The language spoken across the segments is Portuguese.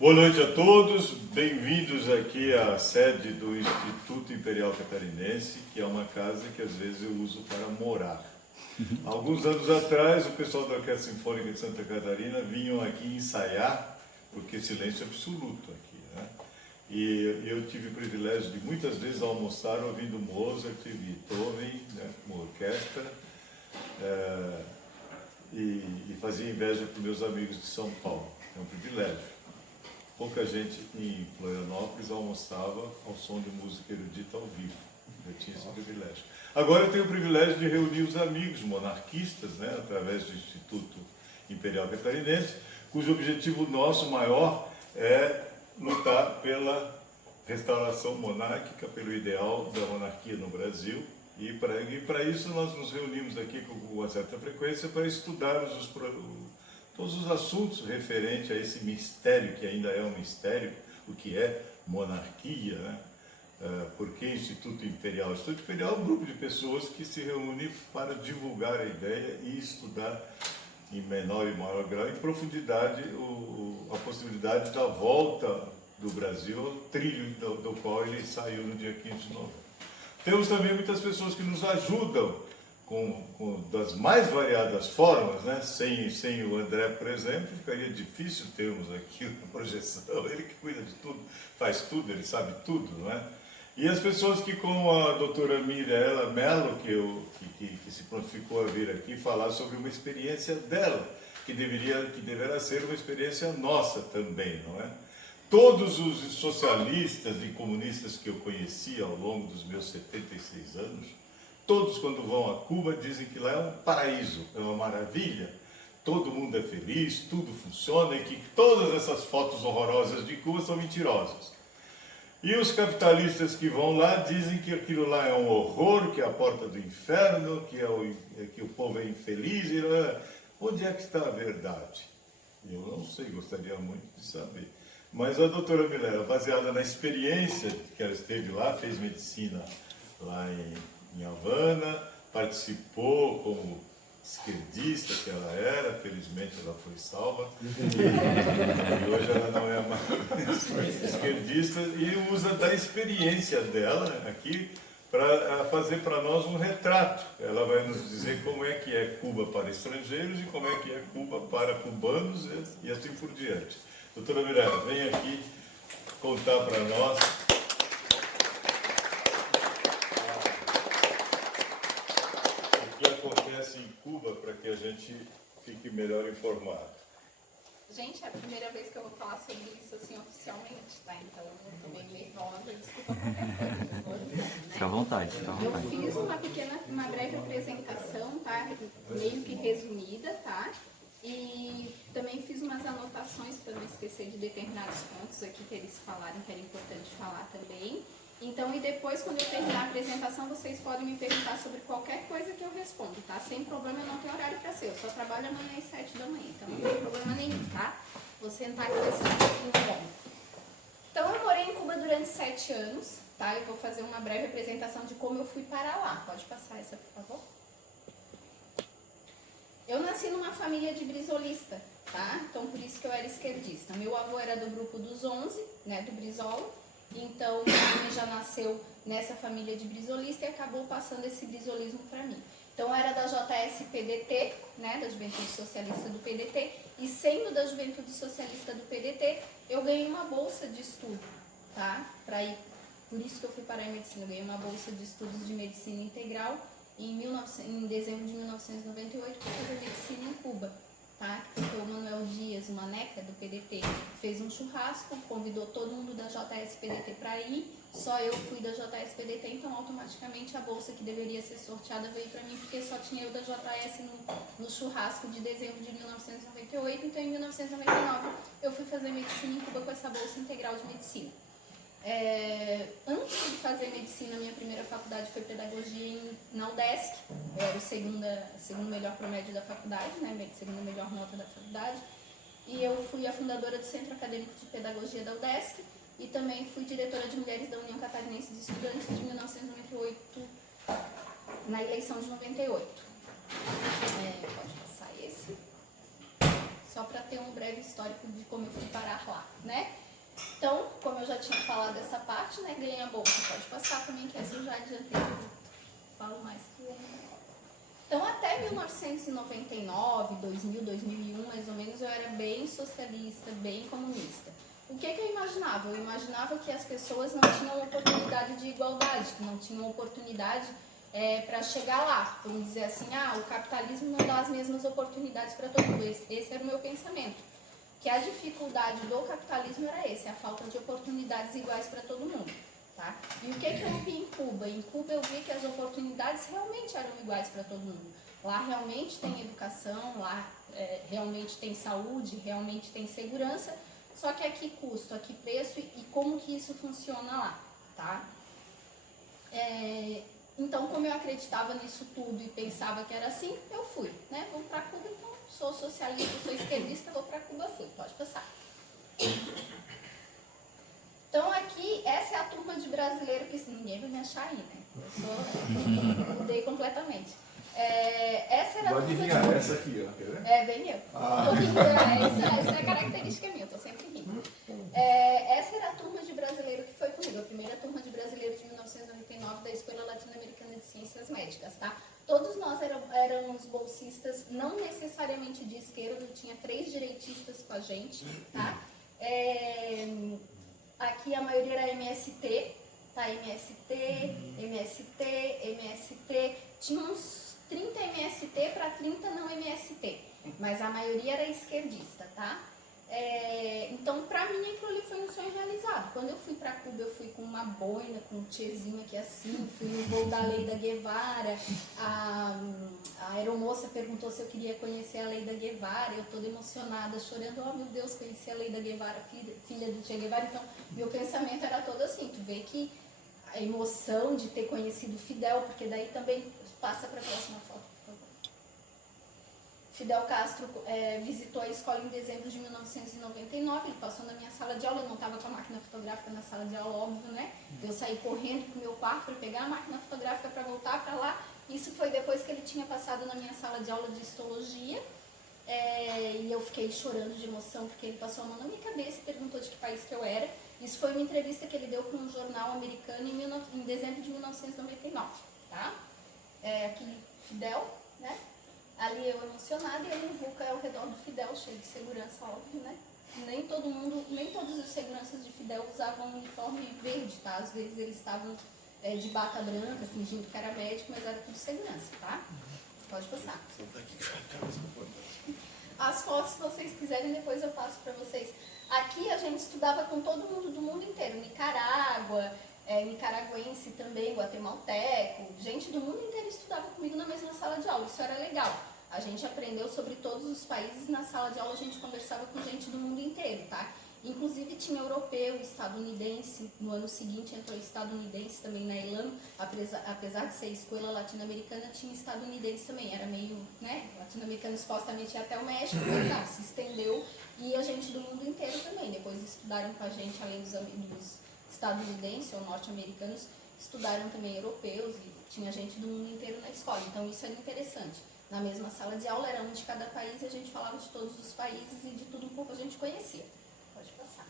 Boa noite a todos, bem-vindos aqui à sede do Instituto Imperial Catarinense, que é uma casa que às vezes eu uso para morar. Alguns anos atrás, o pessoal da Orquestra Sinfônica de Santa Catarina vinham aqui ensaiar, porque silêncio absoluto aqui, né? E eu tive o privilégio de muitas vezes almoçar ouvindo Mozart e Beethoven, né, com orquestra, e fazia inveja para os meus amigos de São Paulo. É um privilégio. Pouca gente em Florianópolis almoçava ao som de música erudita ao vivo. Eu tinha esse privilégio. Agora eu tenho o privilégio de reunir os amigos monarquistas, né, através do Instituto Imperial Catarinense, cujo objetivo nosso maior é lutar pela restauração monárquica, pelo ideal da monarquia no Brasil. E para isso nós nos reunimos aqui com uma certa frequência para estudarmos todos os assuntos referentes a esse mistério, que ainda é um mistério, o que é monarquia, né? Por que Instituto Imperial? O Instituto Imperial é um grupo de pessoas que se reúne para divulgar a ideia e estudar em menor e maior grau, em profundidade, a possibilidade da volta do Brasil ao trilho do qual ele saiu no dia 15 de novembro. Temos também muitas pessoas que nos ajudam das mais variadas formas, né? Sem o André, por exemplo, ficaria difícil termos aqui uma projeção. Ele que cuida de tudo, faz tudo, ele sabe tudo, não é? E as pessoas que, como a doutora Mirella Mello, que se prontificou a vir aqui falar sobre uma experiência dela, que deverá ser uma experiência nossa também, não é? Todos os socialistas e comunistas que eu conheci ao longo dos meus 76 anos, todos, quando vão a Cuba, dizem que lá é um paraíso, é uma maravilha, todo mundo é feliz, tudo funciona e que todas essas fotos horrorosas de Cuba são mentirosas. E os capitalistas que vão lá dizem que aquilo lá é um horror, que é a porta do inferno, que o povo é infeliz. Onde é que está a verdade? Eu não sei, gostaria muito de saber. Mas a doutora Mirella, baseada na experiência que ela esteve lá, fez medicina lá em Havana, participou como esquerdista que ela era, felizmente ela foi salva, e hoje ela não é mais esquerdista, e usa da experiência dela aqui para fazer para nós um retrato. Ela vai nos dizer como é que é Cuba para estrangeiros e como é que é Cuba para cubanos e assim por diante. Doutora Mirella, vem aqui contar para nós o que acontece em Cuba para que a gente fique melhor informado. Gente, é a primeira vez que eu vou falar sobre isso assim oficialmente, tá? Então eu tô meio nervosa, desculpa qualquer coisa. Né? Fica à vontade, fica à vontade. Eu fiz uma breve apresentação, tá? Meio que resumida, tá? E também fiz umas anotações para não esquecer de determinados pontos aqui que eles falaram que era importante falar também. Então, e depois, quando eu terminar a apresentação, vocês podem me perguntar sobre qualquer coisa que eu respondo, tá? Sem problema, eu não tenho horário para ser. Eu só trabalho amanhã às 7 da manhã, então não tem problema nenhum, tá? Vou sentar aqui nesse pouquinho bom. Então, eu morei em Cuba durante 7 anos, tá? Eu vou fazer uma breve apresentação de como eu fui para lá. Pode passar essa, por favor? Eu nasci numa família de brisolista, tá? Então, por isso que eu era esquerdista. Meu avô era do grupo dos 11, né, do Brizola. Então, minha mãe já nasceu nessa família de brisolista e acabou passando esse brisolismo para mim. Então, eu era da JS-PDT, né, da Juventude Socialista do PDT, e sendo da Juventude Socialista do PDT, eu ganhei uma bolsa de estudo, tá? Para ir. Por isso que eu fui parar em medicina. Eu ganhei uma bolsa de estudos de medicina integral em dezembro de 1998 para fazer medicina em Cuba. Tá? Porque o Manuel Dias, o Maneca, do PDT, fez um churrasco, convidou todo mundo da JS-PDT para ir, só eu fui da JS-PDT, então automaticamente a bolsa que deveria ser sorteada veio para mim, porque só tinha eu da JS no churrasco de dezembro de 1998, então em 1999 eu fui fazer medicina em Cuba com essa bolsa integral de medicina. Antes de fazer medicina, minha primeira faculdade foi pedagogia na UDESC. Eu era o segundo melhor promédio da faculdade, né, segunda melhor nota da faculdade. E eu fui a fundadora do Centro Acadêmico de Pedagogia da UDESC e também fui diretora de Mulheres da União Catarinense de Estudantes de 1998, na eleição de 98. Pode passar esse. Só para ter um breve breve histórico de como eu fui parar lá, né? Então, como eu já tinha falado dessa parte, né, ganhei a bolsa. Pode passar também, que essa eu já adiantei. Falo mais que eu. Então, até 1999, 2000, 2001, mais ou menos, eu era bem socialista, bem comunista. O que eu imaginava? Eu imaginava que as pessoas não tinham oportunidade de igualdade, que não tinham oportunidade para chegar lá. Vamos dizer assim, o capitalismo não dá as mesmas oportunidades para todo mundo. Esse era o meu pensamento. Que a dificuldade do capitalismo era a falta de oportunidades iguais para todo mundo. Tá? E o que eu vi em Cuba? Em Cuba eu vi que as oportunidades realmente eram iguais para todo mundo. Lá realmente tem educação, lá realmente tem saúde, realmente tem segurança, só que a que custo, a que preço e como que isso funciona lá, tá? Então, como eu acreditava nisso tudo e pensava que era assim, eu fui, né? Vou para Cuba, então sou socialista, sou esquerdista, vou para Cuba, fui, pode passar. Então aqui, essa é a turma de brasileiro que ninguém vai me achar aí, né? Eu mudei completamente. Essa era a turma adivinhar, essa aqui, ó. Quer ver? Bem eu. Essa é a característica minha, eu tô sempre rindo. Essa era a turma de brasileiro que foi comigo, a primeira turma de brasileiro de 1999 da Escola Latino-Americana de Ciências Médicas, tá? Todos nós éramos bolsistas, não necessariamente de esquerda, tinha 3 direitistas com a gente, tá? Aqui a maioria era MST, tá? MST. Tinha uns 30 MST para 30 não MST, mas a maioria era esquerdista, tá? Então, pra mim, aquilo ali foi um sonho realizado. Quando eu fui pra Cuba, eu fui com uma boina, com um tchezinho aqui assim, fui no voo da Leida Guevara. A aeromoça perguntou se eu queria conhecer a Leida Guevara, eu toda emocionada, chorando, oh meu Deus, conheci a Leida Guevara, filha do Che Guevara. Então, meu pensamento era todo assim, tu vê que a emoção de ter conhecido Fidel, porque daí também, passa pra próxima foto, por favor. Fidel Castro visitou a escola em dezembro de 1999, ele passou na minha sala de aula, eu não estava com a máquina fotográfica na sala de aula, óbvio, né? Eu saí correndo pro meu quarto para pegar a máquina fotográfica para voltar para lá. Isso foi depois que ele tinha passado na minha sala de aula de histologia. E eu fiquei chorando de emoção porque ele passou a mão na minha cabeça e perguntou de que país que eu era. Isso foi uma entrevista que ele deu para um jornal americano em dezembro de 1999, tá? Aqui Fidel, né? Ali eu emocionada e a Muvuca ao redor do Fidel, cheio de segurança, óbvio, né? Nem todos os seguranças de Fidel usavam uniforme verde, tá? Às vezes eles estavam de bata branca, fingindo que era médico, mas era tudo segurança, tá? Pode passar. As fotos, se vocês quiserem, depois eu passo para vocês. Aqui a gente estudava com todo mundo do mundo inteiro, Nicarágua, nicaragüense também, guatemalteco, gente do mundo inteiro estudava comigo na mesma sala de aula, isso era legal. A gente aprendeu sobre todos os países, na sala de aula a gente conversava com gente do mundo inteiro, tá? Inclusive tinha europeu, estadunidense, no ano seguinte entrou estadunidense também na ELAM, apesar de ser escola latino-americana, tinha estadunidense também, era meio, né, latino-americano supostamente ia até o México, mas não, se estendeu, e a gente do mundo inteiro também, depois estudaram com a gente, além dos estadunidenses ou norte-americanos, estudaram também europeus e tinha gente do mundo inteiro na escola, então isso era interessante. Na mesma sala de aula, era um de cada país e a gente falava de todos os países e de tudo um pouco a gente conhecia. Pode passar.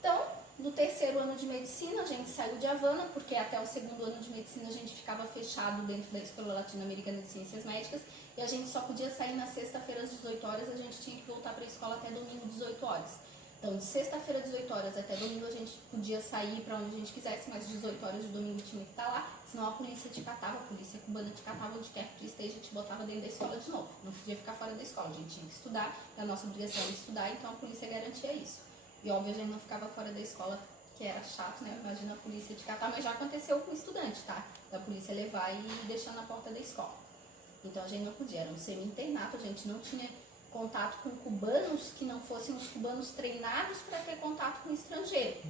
Então, no terceiro ano de medicina, a gente saiu de Havana, porque até o segundo ano de medicina a gente ficava fechado dentro da Escola Latino-Americana de Ciências Médicas e a gente só podia sair na sexta-feira às 18 horas, a gente tinha que voltar para a escola até domingo às 18 horas. Então, de sexta-feira às 18 horas até domingo a gente podia sair para onde a gente quisesse, mas 18 horas de domingo tinha que estar lá, senão a polícia te catava, a polícia cubana te catava onde quer que tu esteja e te botava dentro da escola de novo. Não podia ficar fora da escola, a gente tinha que estudar, e a nossa obrigação era estudar, então a polícia garantia isso. E óbvio, a gente não ficava fora da escola, que era chato, né? Imagina a polícia te catar, mas já aconteceu com estudante, tá? Da polícia levar e deixar na porta da escola. Então a gente não podia, era um semi-internato, a gente não tinha contato com cubanos que não fossem os cubanos treinados para ter contato com estrangeiro,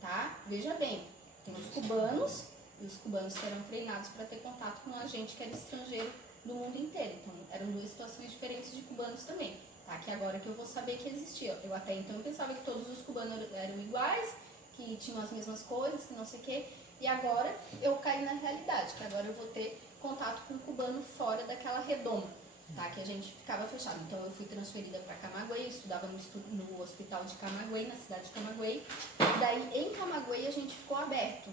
tá? Veja bem, tem os cubanos e os cubanos que eram treinados para ter contato com a gente que era estrangeiro do mundo inteiro. Então eram duas situações diferentes de cubanos também, tá? Que agora que eu vou saber que existia. Eu até então pensava que todos os cubanos eram iguais, que tinham as mesmas coisas, que não sei o quê, e agora eu caí na realidade, que agora eu vou ter contato com um cubano fora daquela redoma. tá? Que a gente ficava fechado. Então eu fui transferida para Camagüey, estudava no hospital de Camagüey, na cidade de Camagüey. Daí em Camagüey a gente ficou aberto.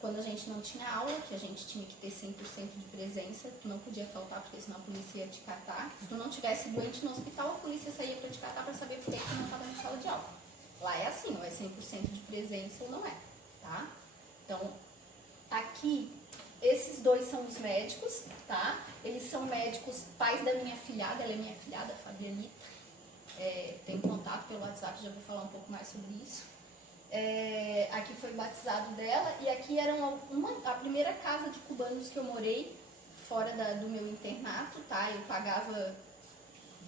Quando a gente não tinha aula, que a gente tinha que ter 100% de presença, tu não podia faltar, porque senão a polícia ia te catar. Se tu não tivesse doente no hospital, a polícia saía para te catar para saber por que tu não estava na sala de aula. Lá é assim, ou é 100% de presença ou não é, tá? Então, aqui, esses dois são os médicos, tá? Eles são médicos pais da minha filhada, ela é minha filhada, a Fabianita. Tem contato pelo WhatsApp, já vou falar um pouco mais sobre isso. Aqui foi o batizado dela e aqui era a primeira casa de cubanos que eu morei fora do meu internato, tá? Eu pagava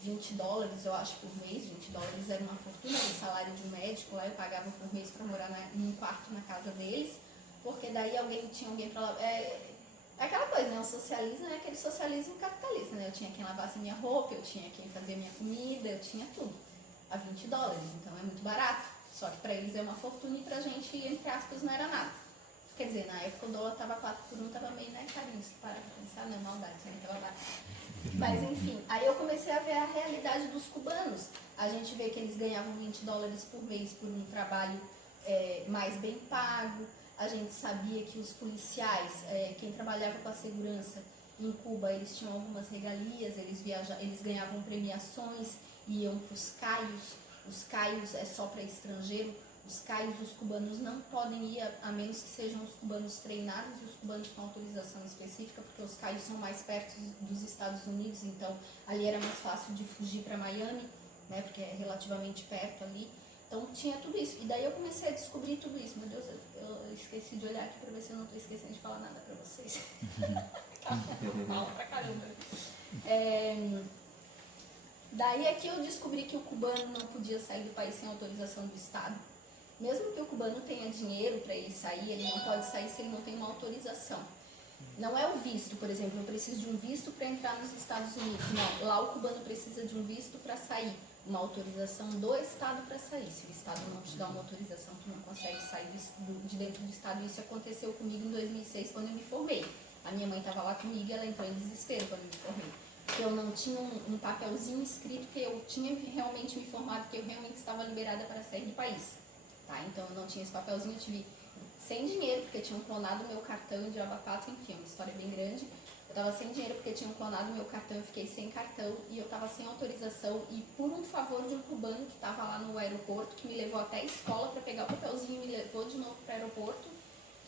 $20, eu acho, por mês. $20 era uma fortuna, era o salário de um médico lá, eu pagava por mês para morar num quarto na casa deles, porque daí tinha alguém para lá. Aquela coisa, né? O socialismo é aquele socialismo capitalista, né? Eu tinha quem lavasse minha roupa, eu tinha quem fazia minha comida, eu tinha tudo. A $20, então é muito barato. Só que para eles é uma fortuna e pra gente, entre aspas, não era nada. Quer dizer, na época o dólar tava 4 por 1, tava meio, né, carinho, se parar pra pensar, não é maldade, né, tava barato. Mas enfim, aí eu comecei a ver a realidade dos cubanos. A gente vê que eles ganhavam $20 por mês por um trabalho mais bem pago. A gente sabia que os policiais, quem trabalhava com a segurança em Cuba, eles tinham algumas regalias, eles ganhavam premiações, iam para os caios. Os caios é só para estrangeiro. Os caios dos cubanos não podem ir a menos que sejam os cubanos treinados e os cubanos com autorização específica, porque os caios são mais perto dos Estados Unidos, então ali era mais fácil de fugir para Miami, né, porque é relativamente perto ali. Então tinha tudo isso. E daí eu comecei a descobrir tudo isso. Meu Deus, eu esqueci de olhar aqui para ver se eu não estou esquecendo de falar nada para vocês. Eu falo pra caramba. Daí aqui eu descobri que o cubano não podia sair do país sem autorização do Estado. Mesmo que o cubano tenha dinheiro para ele sair, ele não pode sair se ele não tem uma autorização. Não é o visto, por exemplo, eu preciso de um visto para entrar nos Estados Unidos. Não, lá o cubano precisa de um visto para sair. Uma autorização do Estado para sair. Se o Estado não te dá uma autorização, tu não consegue sair de dentro do Estado. Isso aconteceu comigo em 2006, quando eu me formei. A minha mãe estava lá comigo e ela entrou em desespero quando eu me formei. Porque eu não tinha um papelzinho escrito que eu tinha realmente me formado, que eu realmente estava liberada para sair do país. Tá? Então eu não tinha esse papelzinho, eu tive sem dinheiro, porque tinham clonado o meu cartão de Abapato, enfim, uma história bem grande. Eu estava sem dinheiro porque tinham clonado o meu cartão, eu fiquei sem cartão e eu estava sem autorização. E por um favor de um cubano que estava lá no aeroporto, que me levou até a escola para pegar o papelzinho e me levou de novo para o aeroporto,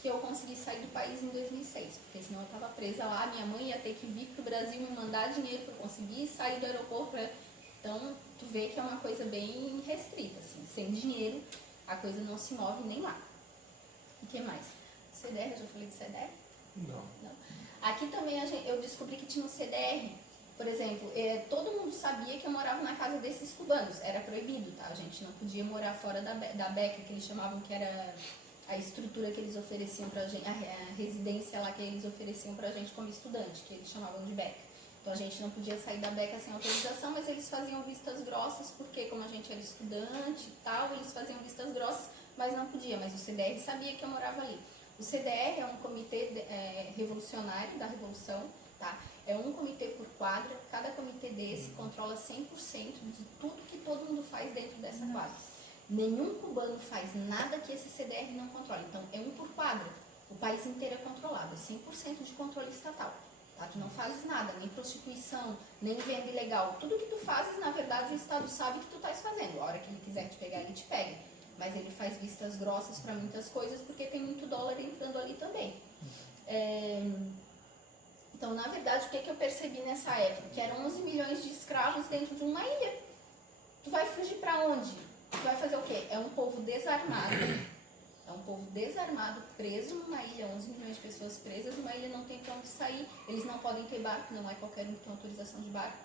que eu consegui sair do país em 2006, porque senão eu estava presa lá, minha mãe ia ter que vir para o Brasil me mandar dinheiro para eu conseguir sair do aeroporto. Então, tu vê que é uma coisa bem restrita, assim, sem dinheiro a coisa não se move nem lá. O que mais? CDR, eu já falei de CDR? Não. Aqui também eu descobri que tinha um CDR. Por exemplo, todo mundo sabia que eu morava na casa desses cubanos, era proibido, tá? A gente não podia morar fora da beca, que eles chamavam que era a estrutura que eles ofereciam pra gente, a residência lá que eles ofereciam pra gente como estudante, que eles chamavam de beca. Então a gente não podia sair da beca sem autorização, mas eles faziam vistas grossas, porque como a gente era estudante e tal, eles faziam vistas grossas, mas não podia. Mas o CDR sabia que eu morava ali. O CDR é um comitê revolucionário da Revolução, tá? É um comitê por quadra, cada comitê desse controla 100% de tudo que todo mundo faz dentro dessa quadra. Nenhum cubano faz nada que esse CDR não controle. Então, é um por quadra. O país inteiro é controlado, é 100% de controle estatal. Tá? Tu não fazes nada, nem prostituição, nem venda ilegal. Tudo que tu fazes, na verdade, o Estado sabe que tu estás fazendo. A hora que ele quiser te pegar, ele te pega. Mas ele faz vistas grossas para muitas coisas, porque tem muito dólar entrando ali também. Então, na verdade, o que eu percebi nessa época? Que eram 11 milhões de escravos dentro de uma ilha. Tu vai fugir para onde? Tu vai fazer o quê? É um povo desarmado. É um povo desarmado, preso numa ilha, 11 milhões de pessoas presas, uma ilha não tem para onde sair, eles não podem ter barco, não é qualquer um que tem autorização de barco.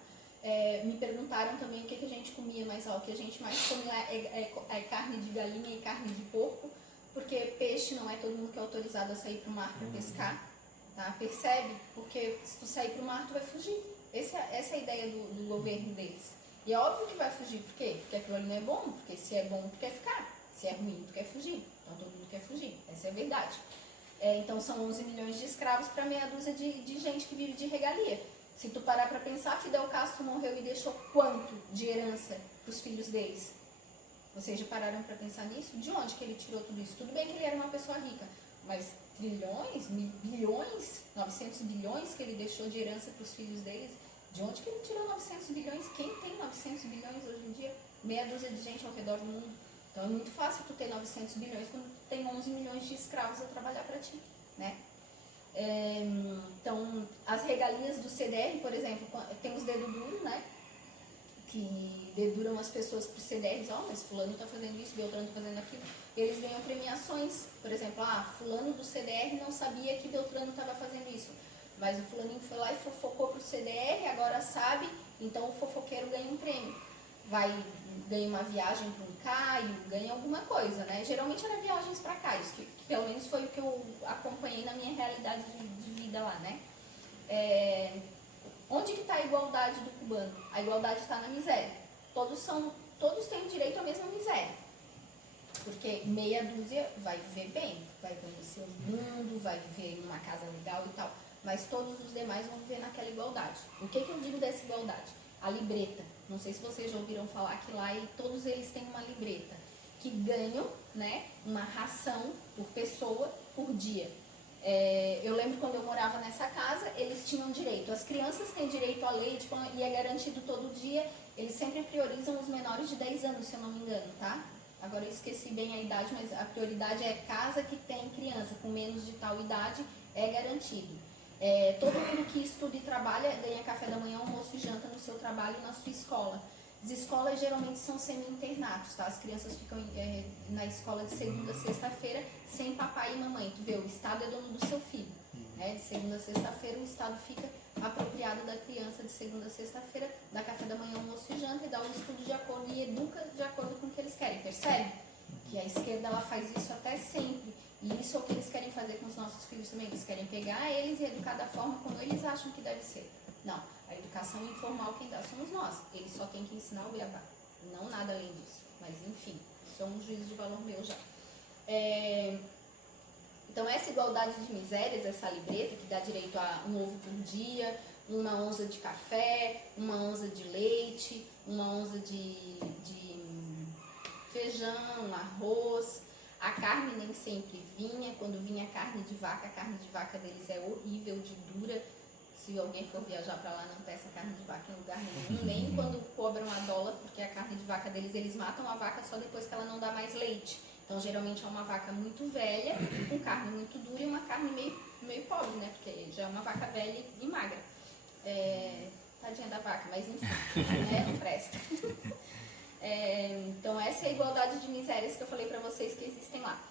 Me perguntaram também o que a gente comia, mas o que a gente mais come lá é carne de galinha e carne de porco, porque peixe não é todo mundo que é autorizado a sair para o mar para pescar, tá? Percebe? Porque se tu sair para o mar, tu vai fugir. Essa é a ideia do governo deles. E é óbvio que vai fugir, por quê? Porque aquilo ali não é bom, porque se é bom, tu quer ficar, se é ruim, tu quer fugir. Então todo mundo quer fugir, essa é a verdade. Então são 11 milhões de escravos para meia dúzia de gente que vive de regalia. Se tu parar para pensar, Fidel Castro morreu e deixou quanto de herança para os filhos deles? Vocês já pararam para pensar nisso? De onde que ele tirou tudo isso? Tudo bem que ele era uma pessoa rica, mas trilhões, bilhões, 900 bilhões que ele deixou de herança para os filhos deles, de onde que ele tirou 900 bilhões? Quem tem 900 bilhões hoje em dia? Meia dúzia de gente ao redor do mundo. Então é muito fácil tu ter 900 bilhões quando tu tem 11 milhões de escravos a trabalhar para ti, né? Então, as regalias do CDR, por exemplo, tem os dedos duros, né? Que deduram as pessoas por CDRs, mas fulano está fazendo isso, Beltrano está fazendo aquilo. Eles ganham premiações, por exemplo, fulano do CDR não sabia que Beltrano estava fazendo isso, mas o fulaninho foi lá e fofocou pro CDR, agora sabe, então o fofoqueiro ganha um prêmio. Ganha uma viagem para um Caio, ganha alguma coisa, né? Geralmente era viagens para Caios, que pelo menos foi o que eu acompanhei na minha realidade de vida lá, né? Onde que está a igualdade do cubano? A igualdade está na miséria. Todos têm direito à mesma miséria. Porque meia dúzia vai viver bem, vai conhecer o mundo, vai viver em uma casa legal e tal. Mas todos os demais vão viver naquela igualdade. O que eu digo dessa igualdade? A libreta. Não sei se vocês já ouviram falar que lá todos eles têm uma libreta. Que ganham, né, uma ração por pessoa por dia. Eu lembro quando eu morava nessa casa, eles tinham direito. As crianças têm direito a leite e é garantido todo dia. Eles sempre priorizam os menores de 10 anos, se eu não me engano, tá? Agora eu esqueci bem a idade, mas a prioridade é casa que tem criança com menos de tal idade, é garantido. Todo mundo que estuda e trabalha ganha café da manhã, almoço e janta no seu trabalho e na sua escola. As escolas geralmente são semi-internatos, tá? As crianças ficam na escola de segunda a sexta-feira sem papai e mamãe. Tu vê, o Estado é dono do seu filho. Né? De segunda a sexta-feira o Estado fica apropriado da criança de segunda a sexta-feira, dá café da manhã, almoço e janta e dá o estudo de acordo e educa de acordo com o que eles querem. Percebe? Que a esquerda ela faz isso até sempre. E isso é o que eles querem fazer com os nossos filhos também. Eles querem pegar eles e educar da forma como eles acham que deve ser. Não, a educação informal quem dá somos nós. Eles só têm que ensinar o beabá. Não nada além disso. Mas enfim, isso é um juízo de valor meu já. Então essa igualdade de misérias, essa libreta que dá direito a um ovo por dia, uma onça de café, uma onça de leite, uma onça de feijão, arroz. A carne nem sempre vinha. Quando vinha carne de vaca, a carne de vaca deles é horrível, de dura. Se alguém for viajar para lá, não peça carne de vaca em lugar nenhum. Nem quando cobram a dólar, porque a carne de vaca deles, eles matam a vaca só depois que ela não dá mais leite. Então, geralmente é uma vaca muito velha, com carne muito dura e uma carne meio pobre, né? Porque já é uma vaca velha e magra. Tadinha da vaca, mas enfim, né? Não presta. Então essa é a igualdade de misérias que eu falei para vocês que existem lá.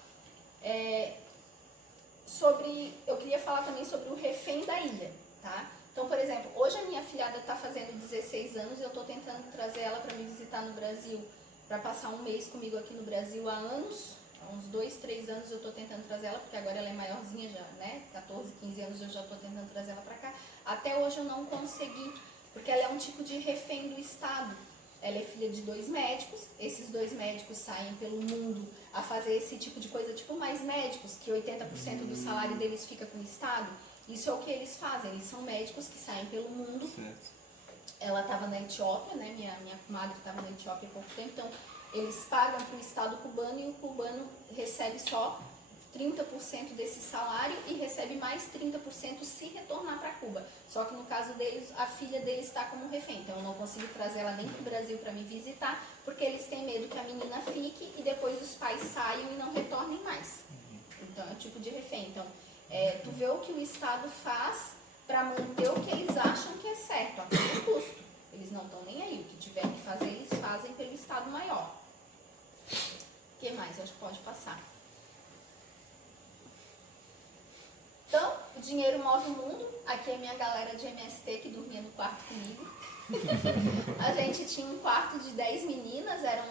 Eu queria falar também sobre o refém da ilha, tá? Então, por exemplo, hoje a minha afilhada está fazendo 16 anos e eu estou tentando trazer ela para me visitar no Brasil, para passar um mês comigo aqui no Brasil há anos, há uns 2, 3 anos eu estou tentando trazer ela, porque agora ela é maiorzinha já, né? 14, 15 anos eu já estou tentando trazer ela para cá. Até hoje eu não consegui, porque ela é um tipo de refém do Estado. Ela é filha de 2 médicos, esses 2 médicos saem pelo mundo a fazer esse tipo de coisa, tipo mais médicos, que 80% do salário deles fica com o Estado. Isso é o que eles fazem, eles são médicos que saem pelo mundo. Certo. Ela estava na Etiópia, né? Minha comadre estava na Etiópia há pouco tempo, então eles pagam para o Estado cubano e o cubano recebe só 30% desse salário e recebe mais 30% se retornar para Cuba. Só que no caso deles, a filha deles está como refém. Então eu não consigo trazer ela nem para o Brasil para me visitar, porque eles têm medo que a menina fique e depois os pais saiam e não retornem mais. Então é um tipo de refém. Então tu vê o que o Estado faz para manter o que eles acham que é certo, a todo custo. Eles não estão nem aí. O que tiver que fazer, eles fazem pelo Estado maior. O que mais? Acho que pode passar. Então, o dinheiro move o mundo. Aqui é a minha galera de MST que dormia no quarto comigo. A gente tinha um quarto de 10 meninas, eram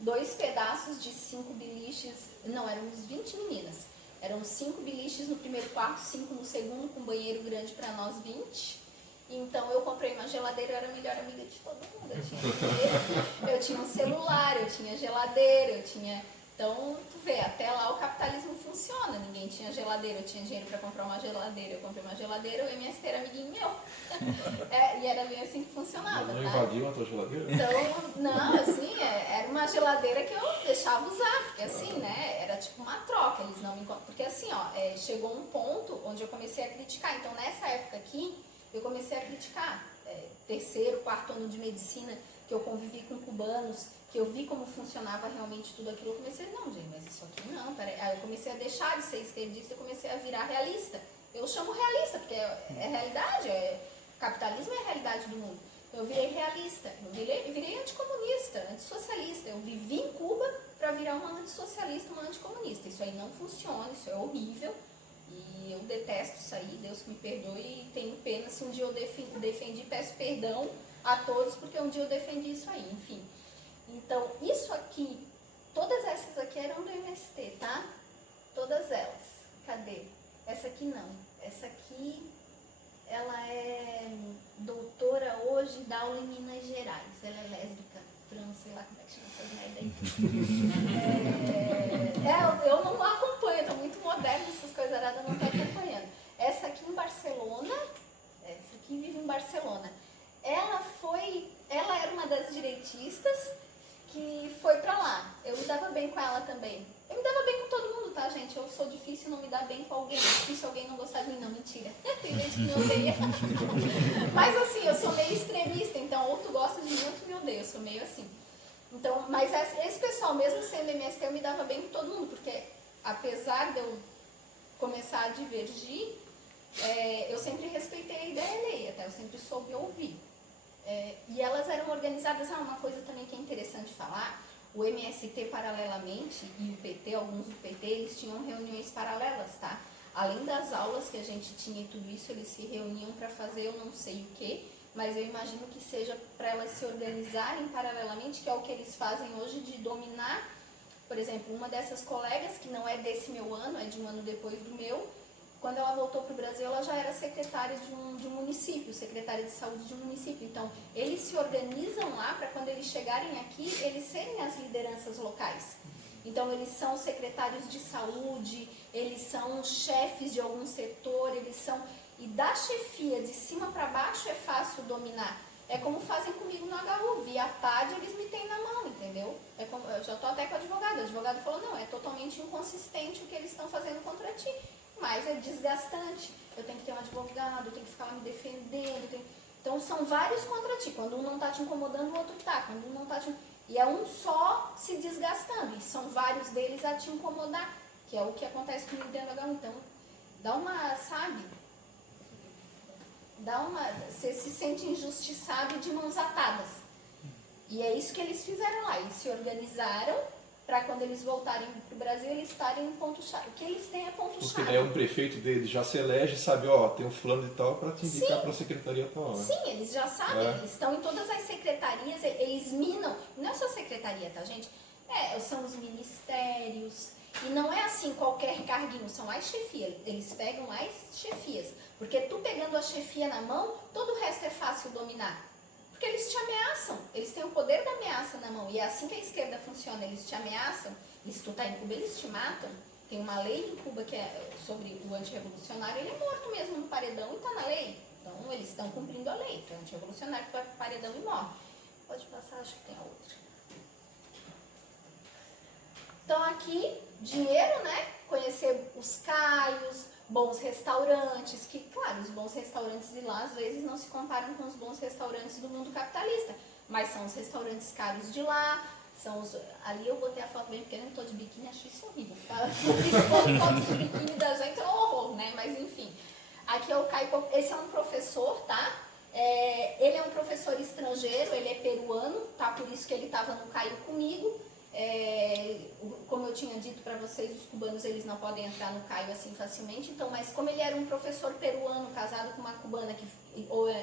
2 pedaços de 5 biliches, não, eram uns 20 meninas. Eram 5 biliches no primeiro quarto, 5 no segundo, com banheiro grande para nós 20. Então eu comprei uma geladeira, eu era a melhor amiga de todo mundo. Eu tinha um celular, eu tinha geladeira, eu tinha Então, tu vê, até lá o capitalismo funciona. Ninguém tinha geladeira, eu tinha dinheiro para comprar uma geladeira, eu comprei uma geladeira, o MST era amiguinho meu. E era bem assim que funcionava. Não tá? invadiu a tua geladeira? Então, não, assim, era uma geladeira que eu deixava usar, porque assim, né, era tipo uma troca, eles não me encontram. Porque assim, ó, chegou um ponto onde eu comecei a criticar. Então, nessa época aqui, eu comecei a criticar. Terceiro, quarto ano de medicina, que eu convivi com cubanos, que eu vi como funcionava realmente tudo aquilo, eu comecei, não, gente, mas isso aqui não, peraí. Aí eu comecei a deixar de ser esquerdista e comecei a virar realista. Eu chamo realista, porque é realidade, capitalismo é a realidade do mundo. Eu virei realista, eu virei anticomunista, antissocialista. Eu vivi em Cuba para virar uma antissocialista, uma anticomunista. Isso aí não funciona, isso é horrível. E eu detesto isso aí, Deus que me perdoe, e tenho pena se um dia eu defendi, peço perdão a todos, porque um dia eu defendi isso aí, enfim. Então, isso aqui, todas essas aqui eram do MST, tá? Todas elas. Cadê? Essa aqui não. Essa aqui, ela é doutora hoje, dá aula em Minas Gerais. Ela é lésbica, trans, sei lá como é que chama essas merda aí. Eu não acompanho, tô muito moderna, essas coisas aradas, eu não tô acompanhando. Essa aqui em Barcelona, essa aqui vive em Barcelona. Ela era uma das direitistas que foi pra lá. Eu me dava bem com ela também. Eu me dava bem com todo mundo, tá, gente? Eu sou difícil não me dar bem com alguém. É difícil alguém não gostar de mim, não, mentira. Tem gente que me odeia. Mas assim, eu sou meio extremista, então ou tu gosta de mim ou tu me odeia. Eu sou meio assim. Então, mas esse pessoal, mesmo sendo MST, eu me dava bem com todo mundo, porque apesar de eu começar a divergir, eu sempre respeitei a ideia alheia, tá? Eu sempre soube ouvir. E elas eram organizadas, uma coisa também que é interessante falar, o MST paralelamente e o PT, alguns do PT, eles tinham reuniões paralelas, tá? Além das aulas que a gente tinha e tudo isso, eles se reuniam para fazer eu não sei o que, mas eu imagino que seja para elas se organizarem paralelamente, que é o que eles fazem hoje de dominar. Por exemplo, uma dessas colegas, que não é desse meu ano, é de um ano depois do meu, quando ela voltou para o Brasil, ela já era secretária de um município, secretária de saúde de um município. Então, eles se organizam lá para quando eles chegarem aqui, eles serem as lideranças locais. Então, eles são secretários de saúde, eles são chefes de algum setor, eles são... E da chefia, de cima para baixo, é fácil dominar. É como fazem comigo no HU, via PAD, eles me têm na mão, entendeu? Eu já estou até com o advogado falou, não, é totalmente inconsistente o que eles estão fazendo contra ti. Mas é desgastante, eu tenho que ter um advogado, eu tenho que ficar lá me defendendo. Então são vários contra ti, quando um não está te incomodando, o outro está, quando um não está te... E é um só se desgastando, e são vários deles a te incomodar, que é o que acontece comigo dentro da HU. Então, dá uma, sabe? Você se sente injustiçado e de mãos atadas. E é isso que eles fizeram lá, eles se organizaram, para quando eles voltarem para o Brasil, eles estarem em ponto-chave. O que eles têm é ponto-chave. Porque daí um prefeito dele já se elege e sabe, tem um fulano de tal para te indicar para a secretaria tal. Né? Sim, eles já sabem, eles estão em todas as secretarias, eles minam. Não é só secretaria, tá, gente? São os ministérios. E não é assim qualquer carguinho, são as chefias. Eles pegam as chefias. Porque tu pegando a chefia na mão, todo o resto é fácil dominar. Porque eles te ameaçam, eles têm o poder da ameaça na mão. E é assim que a esquerda funciona, eles te ameaçam. E se tu tá em Cuba, eles te matam. Tem uma lei em Cuba que é sobre o antirrevolucionário, ele é morto mesmo no paredão e tá na lei. Então eles estão cumprindo a lei. Tu é antirrevolucionário, tu vai pro paredão e morre. Pode passar, acho que tem a outra. Então aqui, dinheiro, né? Conhecer os caios, bons restaurantes, que, claro, os bons restaurantes de lá às vezes não se comparam com os bons restaurantes do mundo capitalista, mas são os restaurantes caros de lá, ali eu botei a foto bem pequena, eu tô de biquíni, acho isso horrível, tá? Foto de biquíni da gente é um horror, né? Mas enfim, aqui é o Caio, esse é um professor, tá? Ele é um professor estrangeiro, ele é peruano, tá? Por isso que ele estava no Caio comigo. Como eu tinha dito para vocês, os cubanos eles não podem entrar no Caio assim facilmente, então, mas como ele era um professor peruano casado com uma cubana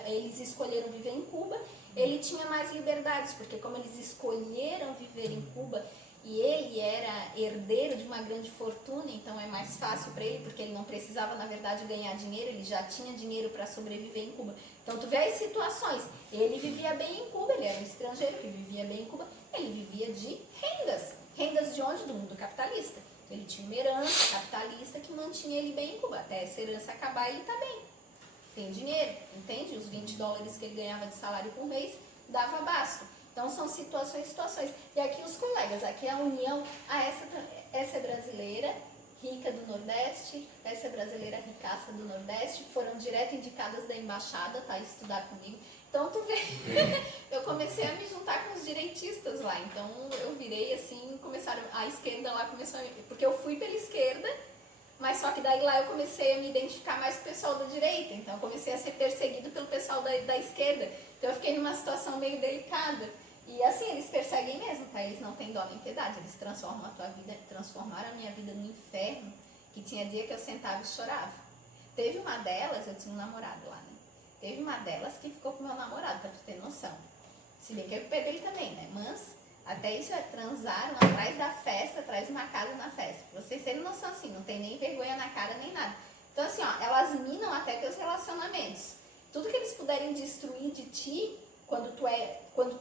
eles escolheram viver em Cuba, ele tinha mais liberdades, porque como eles escolheram viver em Cuba, e ele era herdeiro de uma grande fortuna, então é mais fácil para ele, porque ele não precisava, na verdade, ganhar dinheiro, ele já tinha dinheiro para sobreviver em Cuba. Então tu vê as situações, ele vivia bem em Cuba, ele era um estrangeiro que vivia bem em Cuba, ele vivia de rendas. Rendas de onde? Do mundo capitalista. Ele tinha uma herança capitalista que mantinha ele bem em Cuba. Até essa herança acabar, ele está bem. Tem dinheiro, entende? Os $20 que ele ganhava de salário por mês dava basto. Então são situações. E aqui os colegas, aqui a união, essa é brasileira, rica do Nordeste, essa é brasileira ricaça do Nordeste, foram direto indicadas da embaixada, tá? Estudar comigo. Então tu vê, eu comecei a me juntar com os direitistas lá, então eu virei assim, a esquerda lá começou porque eu fui pela esquerda, mas só que daí lá eu comecei a me identificar mais com o pessoal da direita, então eu comecei a ser perseguido pelo pessoal da esquerda, então eu fiquei numa situação meio delicada. E assim, eles perseguem mesmo, tá? Eles não têm dó nem piedade, eles transformam a tua vida, transformaram a minha vida no inferno, que tinha dia que eu sentava e chorava. Teve uma delas, eu tinha um namorado lá, né? Teve uma delas que ficou com meu namorado, pra tu ter noção. Se bem que eu peguei ele também, né? Mas até isso transaram atrás da festa, atrás de uma casa na festa. Pra vocês terem noção assim, não tem nem vergonha na cara nem nada. Então assim, ó, elas minam até teus relacionamentos. Tudo que eles puderem destruir de ti, quando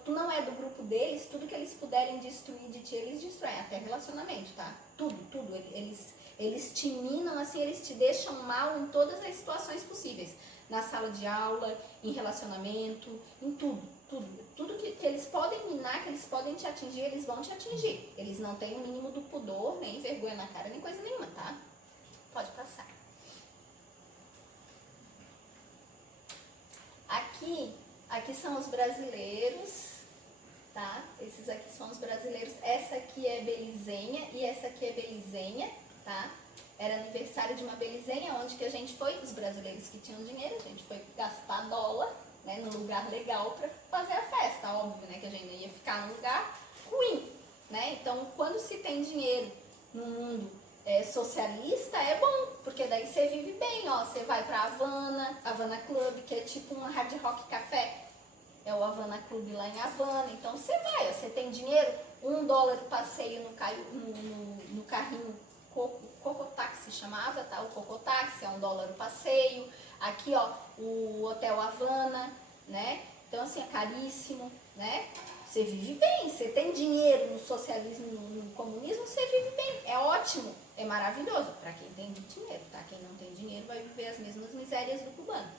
tu não é do grupo deles, tudo que eles puderem destruir de ti, eles destroem, até relacionamento, tá? Tudo. Eles te minam, assim, eles te deixam mal em todas as situações possíveis. Na sala de aula, em relacionamento, em tudo. Tudo que eles podem minar, que eles podem te atingir, eles vão te atingir. Eles não têm o mínimo do pudor, nem vergonha na cara, nem coisa nenhuma, tá? Pode passar. Aqui são os brasileiros, tá? Esses aqui são os brasileiros. Essa aqui é belizenha e essa aqui é belizenha, tá? Era aniversário de uma belizenha, onde que a gente foi, os brasileiros que tinham dinheiro, a gente foi gastar dólar, né, num lugar legal para fazer a festa, óbvio, né, que a gente não ia ficar num lugar ruim, né? Então, quando se tem dinheiro no mundo socialista, é bom, porque daí você vive bem, ó, você vai pra Havana Club, que é tipo um hard rock café, é o Havana Club lá em Havana, então você vai, ó, você tem dinheiro, $1 passeio no carrinho Cocotáxi chamava, tá? O Cocotáxi é $1 o passeio. Aqui, ó, o Hotel Havana, né? Então, assim, é caríssimo, né? Você vive bem, você tem dinheiro no socialismo, no comunismo, você vive bem. É ótimo, é maravilhoso para quem tem dinheiro, tá? Quem não tem dinheiro vai viver as mesmas misérias do cubano.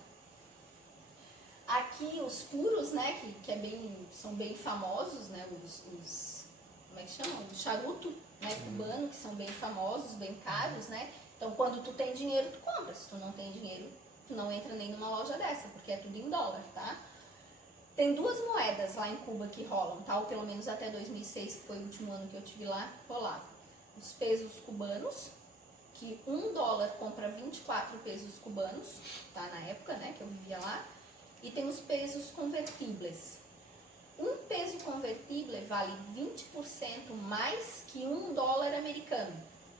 Aqui, os puros, né? Que são bem famosos, né? Como é que chama? O charuto, né, cubano, que são bem famosos, bem caros, né? Então, quando tu tem dinheiro, tu compra. Se tu não tem dinheiro, tu não entra nem numa loja dessa, porque é tudo em dólar, tá? Tem duas moedas lá em Cuba que rolam, tá? Ou pelo menos até 2006, que foi o último ano que eu tive lá, rolava. Os pesos cubanos, que $1 compra 24 pesos cubanos, tá? Na época, né, que eu vivia lá. E tem os pesos convertíveis. Um peso convertível vale 20% mais que $1 americano.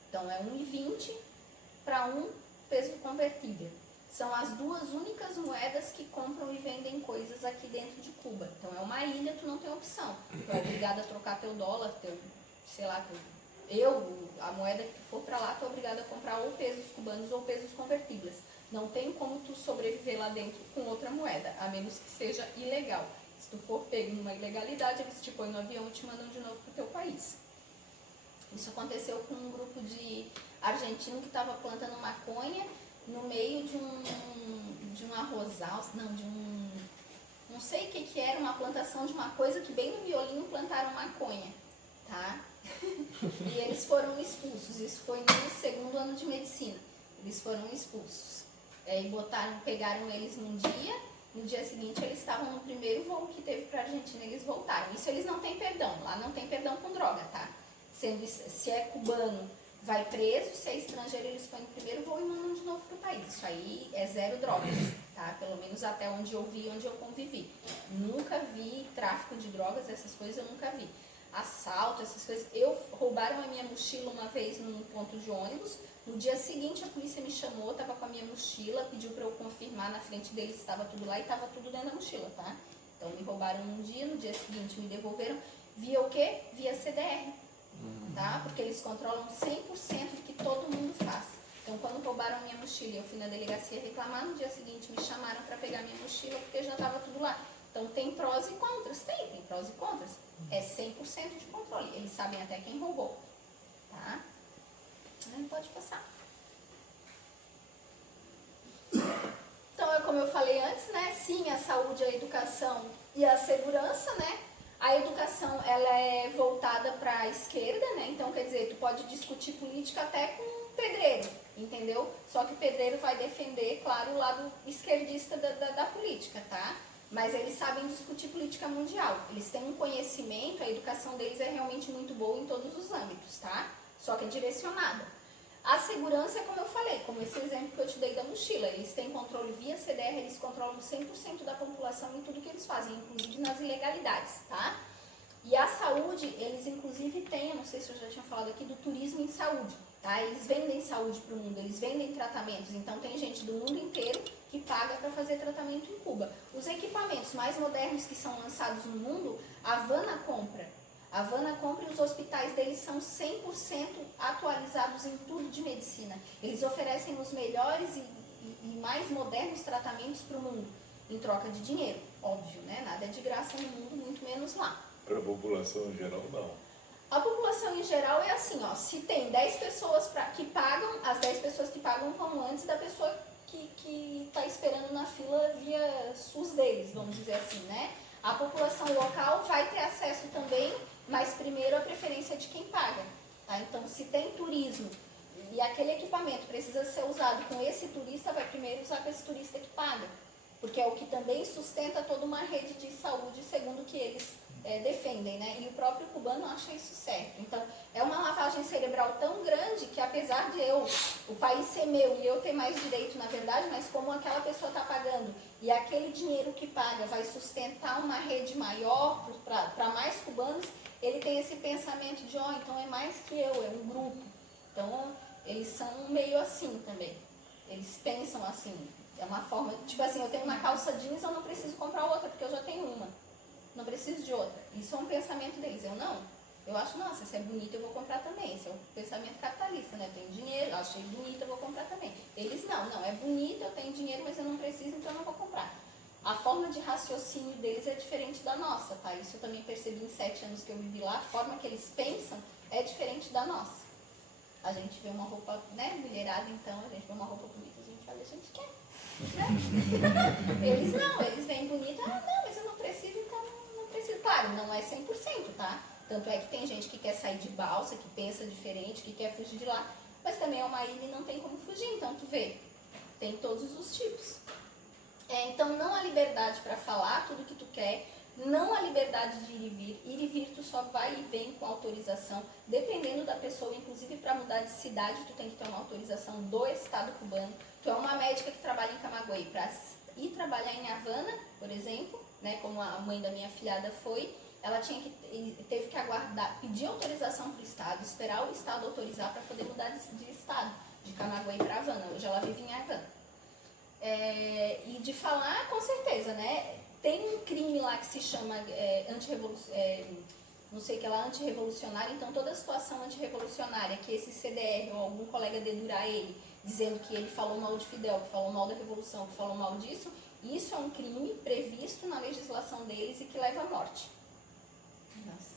Então, é 1,20 para um peso convertível. São as duas únicas moedas que compram e vendem coisas aqui dentro de Cuba. Então, é uma ilha, tu não tem opção. Tu é obrigado a trocar teu dólar, a moeda que tu for para lá, tu é obrigado a comprar ou pesos cubanos ou pesos convertíveis. Não tem como tu sobreviver lá dentro com outra moeda, a menos que seja ilegal. Se tu for pego numa ilegalidade, eles te põem no avião e te mandam de novo pro teu país. Isso aconteceu com um grupo de argentino que estava plantando maconha no meio de um arrozal, não sei o que era, uma plantação de uma coisa que bem no violinho plantaram maconha, tá? E eles foram expulsos, isso foi no 2º ano de medicina, eles foram expulsos. E pegaram eles num dia, no dia seguinte eles estavam no primeiro voo que teve para a Argentina, eles voltaram. Isso eles não têm perdão, lá não tem perdão com droga, tá? Se é cubano, vai preso, se é estrangeiro, eles põem no primeiro voo e mandam de novo pro país. Isso aí é zero drogas, tá? Pelo menos até onde eu vi, onde eu convivi. Nunca vi tráfico de drogas, essas coisas eu nunca vi. Assalto, essas coisas. Roubaram a minha mochila uma vez num ponto de ônibus. No dia seguinte a polícia me chamou, estava com a minha mochila, pediu para eu confirmar na frente deles se estava tudo lá e estava tudo dentro da mochila, tá? Então me roubaram um dia, no dia seguinte me devolveram, via o quê? Via CDR. tá? Porque eles controlam 100% do que todo mundo faz. Então, quando roubaram minha mochila e eu fui na delegacia reclamar, no dia seguinte me chamaram para pegar minha mochila porque já estava tudo lá. Então, tem prós e contras? Tem prós e contras. É 100% de controle. Eles sabem até quem roubou, tá? Pode passar. Então, é como eu falei antes, né? Sim, a saúde, a educação e a segurança, né? A educação, ela é voltada para a esquerda, né? Então, quer dizer, tu pode discutir política até com um pedreiro, entendeu? Só que o pedreiro vai defender, claro, o lado esquerdista da política, tá? Mas eles sabem discutir política mundial. Eles têm um conhecimento, a educação deles é realmente muito boa em todos os âmbitos, tá? Só que é direcionada. A segurança é como eu falei, como esse exemplo que eu te dei da mochila. Eles têm controle via CDR, eles controlam 100% da população em tudo que eles fazem, inclusive nas ilegalidades, tá? E a saúde, eles inclusive têm, eu não sei se eu já tinha falado aqui, do turismo em saúde, tá? Eles vendem saúde para o mundo, eles vendem tratamentos. Então tem gente do mundo inteiro que paga para fazer tratamento em Cuba. Os equipamentos mais modernos que são lançados no mundo, a Havana compra. A Havana compra e os hospitais deles são 100% atualizados em tudo de medicina. Eles oferecem os melhores e mais modernos tratamentos para o mundo, em troca de dinheiro, óbvio, né? Nada é de graça no mundo, muito menos lá. Para a população em geral, não. A população em geral é assim, ó, se tem 10 pessoas que pagam, as 10 pessoas que pagam vão antes da pessoa que está esperando na fila via SUS deles, vamos dizer assim, né? A população local vai ter acesso também, mas primeiro a preferência de quem paga, tá? Então, se tem turismo e aquele equipamento precisa ser usado com esse turista, vai primeiro usar com esse turista que paga, porque é o que também sustenta toda uma rede de saúde, segundo o que eles defendem, né? E o próprio cubano acha isso certo. Então, é uma lavagem cerebral tão grande que, apesar de o país ser meu e eu ter mais direito, na verdade, mas como aquela pessoa está pagando e aquele dinheiro que paga vai sustentar uma rede maior para mais cubanos, ele tem esse pensamento de, então é mais que eu, é um grupo. Então, eles são meio assim também. Eles pensam assim. É uma forma, tipo assim, eu tenho uma calça jeans, eu não preciso comprar outra, porque eu já tenho uma. Não preciso de outra. Isso é um pensamento deles. Eu não. Eu acho, nossa, se é bonito, eu vou comprar também. Esse é o pensamento capitalista, né? Eu tenho dinheiro, eu achei bonito, eu vou comprar também. Eles não, é bonito, eu tenho dinheiro, mas eu não preciso, então eu não vou comprar. A forma de raciocínio deles é diferente da nossa, tá? Isso eu também percebi em 7 anos que eu vivi lá. A forma que eles pensam é diferente da nossa. A gente vê uma roupa, né, mulherada, então, a gente vê uma roupa bonita, a gente fala, a gente quer. Né? Eles não, eles veem bonita, não, mas eu não preciso, então não preciso. Claro, não é 100%, tá? Tanto é que tem gente que quer sair de balsa, que pensa diferente, que quer fugir de lá, mas também é uma ilha e não tem como fugir, então tu vê, tem todos os tipos. Então não há liberdade para falar tudo que tu quer, não há liberdade de ir e vir tu só vai e vem com autorização, dependendo da pessoa, inclusive para mudar de cidade tu tem que ter uma autorização do estado cubano. Tu é uma médica que trabalha em Camagüey, para ir trabalhar em Havana, por exemplo, né, como a mãe da minha filhada foi, ela teve que aguardar, pedir autorização para o estado, esperar o estado autorizar para poder mudar de estado, de Camagüey para Havana. Hoje ela vive em Havana. E de falar, com certeza, né? Tem um crime lá que se chama não sei o que lá, antirrevolucionário. Então toda a situação antirrevolucionária que esse CDR ou algum colega dedurar ele, dizendo que ele falou mal de Fidel, que falou mal da revolução, que falou mal disso, isso é um crime previsto na legislação deles e que leva à morte. Nossa.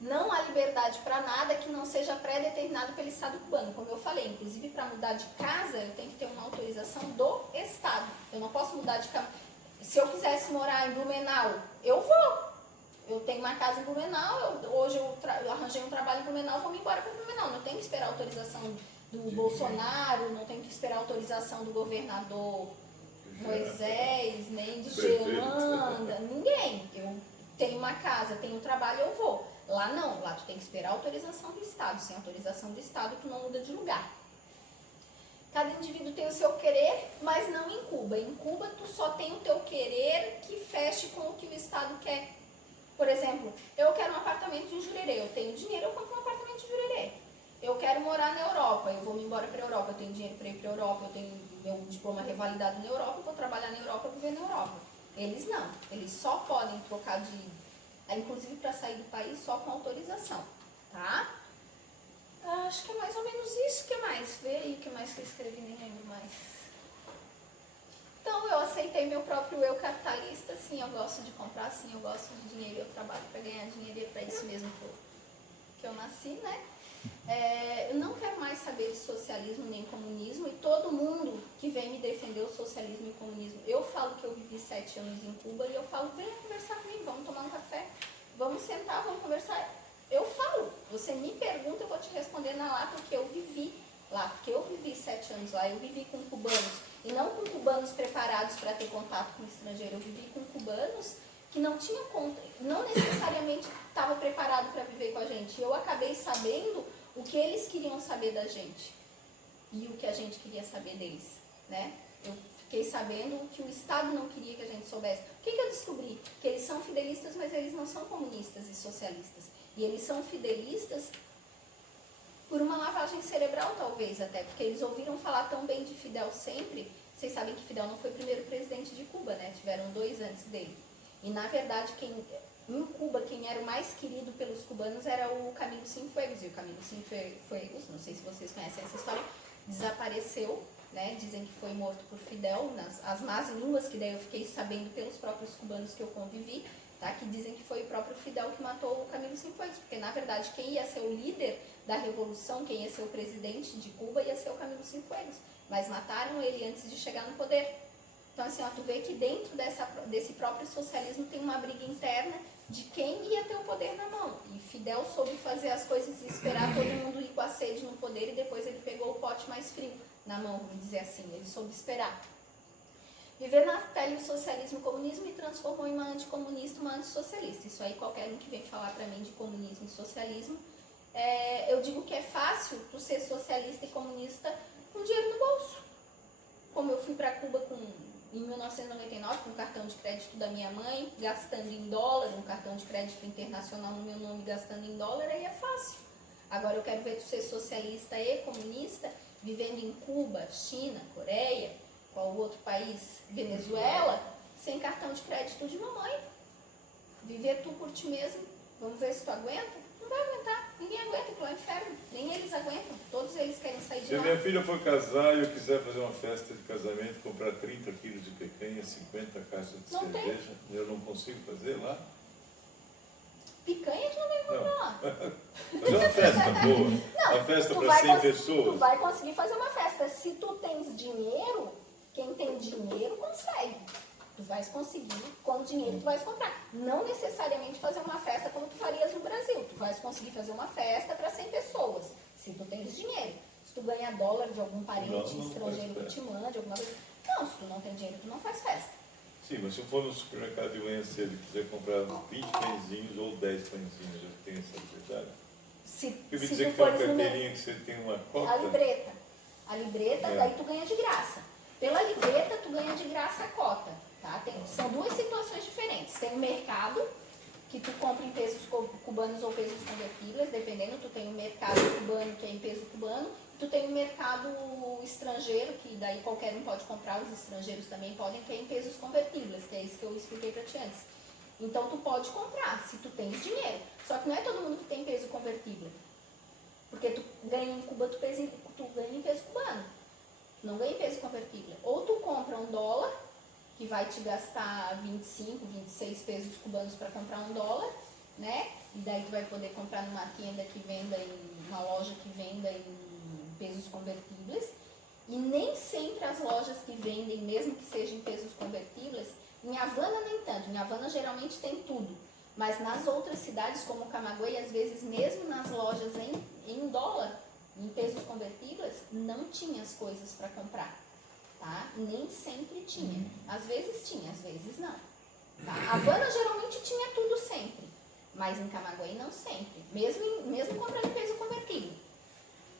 Não há liberdade para nada que não seja pré-determinado pelo Estado cubano. Como eu falei, inclusive para mudar de casa, eu tenho que ter uma autorização do Estado. Eu não posso mudar de casa. Se eu quisesse morar em Blumenau, eu vou. Eu tenho uma casa em Blumenau, hoje eu arranjei um trabalho em Blumenau, vou me embora para Blumenau. Não tenho que esperar autorização do Bolsonaro, não tenho que esperar autorização do governador Moisés, nem de Geanda, ninguém. Eu tenho uma casa, tenho um trabalho, eu vou. Lá não, lá tu tem que esperar a autorização do Estado. Sem autorização do Estado, tu não muda de lugar. Cada indivíduo tem o seu querer, mas não em Cuba. Em Cuba, tu só tem o teu querer que feche com o que o Estado quer. Por exemplo, eu quero um apartamento em Jurerê. Eu tenho dinheiro, eu compro um apartamento em Jurerê. Eu quero morar na Europa, eu vou me embora para a Europa. Eu tenho dinheiro para ir para a Europa, eu tenho meu diploma revalidado na Europa, eu vou trabalhar na Europa, viver na Europa. Eles não. Eles só podem trocar de inclusive para sair do país só com autorização, tá? Acho que é mais ou menos isso. O que mais? Vê aí o que mais que eu escrevi, nem lembro mais. Então, eu aceitei meu próprio eu capitalista, sim, eu gosto de comprar, sim, eu gosto de dinheiro, eu trabalho para ganhar dinheiro e é para isso mesmo que eu nasci, né? Eu não quero mais saber de socialismo nem comunismo, e todo mundo que vem me defender o socialismo e o comunismo, eu falo que eu vivi 7 anos em Cuba e eu falo, venha conversar comigo, vamos tomar um café, vamos sentar, vamos conversar. Eu falo, você me pergunta, eu vou te responder na lata o que eu vivi lá, porque eu vivi 7 anos lá, eu vivi com cubanos, e não com cubanos preparados para ter contato com o estrangeiro, eu vivi com cubanos que não tinham conta, não necessariamente estava preparado para viver com a gente. Eu acabei sabendo o que eles queriam saber da gente e o que a gente queria saber deles, né? Eu fiquei sabendo o que o Estado não queria que a gente soubesse. O que eu descobri? Que eles são fidelistas, mas eles não são comunistas e socialistas. E eles são fidelistas por uma lavagem cerebral, talvez, até, porque eles ouviram falar tão bem de Fidel sempre. Vocês sabem que Fidel não foi o primeiro presidente de Cuba, né? Tiveram 2 antes dele. E, na verdade, em Cuba, quem era o mais querido pelos cubanos era o Camilo Cienfuegos. E o Camilo Cienfuegos, não sei se vocês conhecem essa história, desapareceu, né? Dizem que foi morto por Fidel, as más línguas, que daí eu fiquei sabendo pelos próprios cubanos que eu convivi, tá? Que dizem que foi o próprio Fidel que matou o Camilo Cienfuegos. Porque, na verdade, quem ia ser o líder da revolução, quem ia ser o presidente de Cuba, ia ser o Camilo Cienfuegos. Mas mataram ele antes de chegar no poder. Então, assim, ó, tu vê que dentro desse próprio socialismo tem uma briga interna de quem ia ter o poder na mão. E Fidel soube fazer as coisas e esperar todo mundo ir com a sede no poder, e depois ele pegou o pote mais frio na mão, vamos dizer assim. Ele soube esperar. Viver na pele o socialismo e o comunismo me transformou em uma anticomunista, uma antissocialista. Isso aí, qualquer um que vem falar pra mim de comunismo e socialismo, eu digo que é fácil tu ser socialista e comunista com dinheiro no bolso. Como eu fui para Cuba em 1999 com o cartão de crédito da minha mãe, gastando em dólar, um cartão de crédito internacional no meu nome, gastando em dólar, aí é fácil. Agora eu quero ver tu ser socialista e comunista, vivendo em Cuba, China, Coreia, qual outro país, Venezuela, sem cartão de crédito de mamãe. Viver tu por ti mesmo, vamos ver se tu aguenta? Não vai aguentar, ninguém aguenta, que lá é um inferno, nem eles aguentam, todos eles querem sair de Se lá. a minha filha for casar e eu quiser fazer uma festa de casamento, comprar 30 quilos de picanha, 50 caixas de Não tem. cerveja, eu não consigo fazer lá? Picanha tu não vai comprar lá. Fazer uma festa boa, Não, uma festa tu para vai 100 Tu pessoas. vai conseguir fazer uma festa. Se tu tens dinheiro, quem tem dinheiro consegue. Tu vais conseguir, com o dinheiro tu vais comprar. Não necessariamente fazer uma festa como tu farias no Brasil. Tu vais conseguir fazer uma festa para 100 pessoas, se tu tens dinheiro. Se tu ganha dólar de algum parente Não estrangeiro que faz te mande, alguma coisa. Não, se tu não tem dinheiro, tu não faz festa. Sim, mas se eu for no supermercado de manhã cedo e quiser comprar 20 pãezinhos ou 10 pãezinhos, eu tenho essa liberdade. Eu vi Se dizer tu que tem uma fores no carteirinha que você tem uma cota. A libreta, É. daí tu ganha de graça. Pela libreta, tu ganha de graça a cota. Tá? São 2 situações diferentes. Tem o mercado, que tu compra em pesos cubanos ou pesos convertíveis, dependendo. Tu tem o mercado cubano, que é em peso cubano. Tu tem o mercado estrangeiro, que daí qualquer um pode comprar, os estrangeiros também podem, que é em pesos convertíveis, que é isso que eu expliquei pra ti antes. Então tu pode comprar, se tu tens dinheiro. Só que não é todo mundo que tem peso convertível. Porque tu ganha em Cuba, tu ganha em peso cubano. Não ganha em peso convertível. Ou tu compra um dólar, que vai te gastar 25, 26 pesos cubanos para comprar um dólar, né? E daí tu vai poder comprar numa tenda que venda, uma loja que venda em pesos convertíveis. E nem sempre as lojas que vendem, mesmo que sejam em pesos convertíveis, em Havana nem tanto. Em Havana geralmente tem tudo. Mas nas outras cidades, como Camagüey, às vezes mesmo nas lojas em dólar, em pesos convertíveis, não tinha as coisas para comprar. Tá? Nem sempre tinha. Às vezes tinha, às vezes não. Tá? Havana geralmente tinha tudo sempre, mas em Camagüey não sempre, mesmo comprando em peso convertível.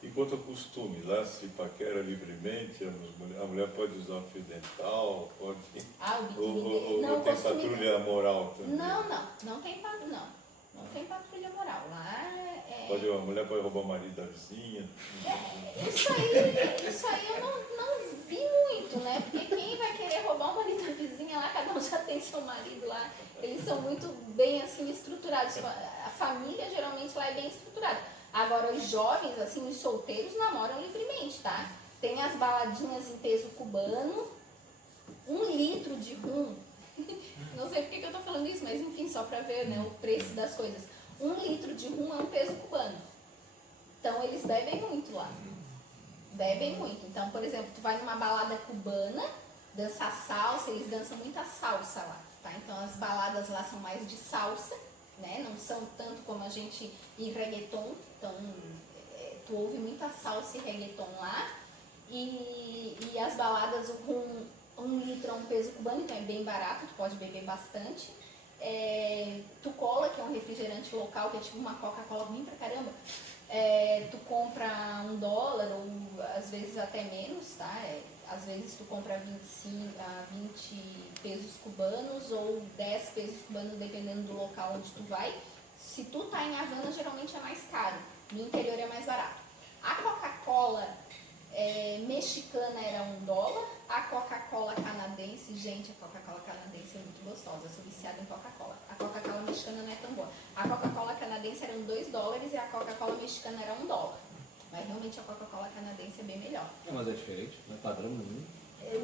E quanto ao costume, lá se paquera livremente, a mulher pode usar um fio dental, Ah, o ou biquíni não, tem costume... patrulha moral também? Não tem patrulha, não. Não tem patrulha moral. Lá A mulher pode roubar o marido da vizinha. Isso aí eu não vi muito, né? Porque quem vai querer roubar o marido da vizinha lá, cada um já tem seu marido lá. Eles são muito bem assim estruturados. A família geralmente lá é bem estruturada. Agora os jovens, assim, os solteiros namoram livremente, tá? Tem as baladinhas em peso cubano, 1 litro de rum. Não sei por que eu tô falando isso, mas enfim, só pra ver, né, o preço das coisas. 1 litro de rum é um peso cubano. Então eles bebem muito lá. Bebem muito. Então, por exemplo, tu vai numa balada cubana, dançar salsa, eles dançam muita salsa lá, tá? Então as baladas lá são mais de salsa, né? Não são tanto como a gente ir reggaeton. Então, tu ouve muita salsa e reggaeton lá. E as baladas, o rum, 1 litro é um peso cubano, então é bem barato, tu pode beber bastante. Tucola, que é um refrigerante local, que é tipo uma Coca-Cola ruim pra caramba. Tu compra $1 ou às vezes até menos, tá? Às vezes tu compra 20 pesos cubanos ou 10 pesos cubanos, dependendo do local onde tu vai. Se tu tá em Havana, geralmente é mais caro. No interior é mais barato. A Coca-Cola mexicana era $1. A Coca-Cola canadense, gente, a Coca-Cola canadense é muito gostosa. Eu sou viciada em Coca-Cola. A Coca-Cola mexicana não é tão boa. A Coca-Cola canadense eram $2 e a Coca-Cola mexicana era $1. Mas realmente a Coca-Cola canadense é bem melhor. Mas é diferente, não é padrão nenhum.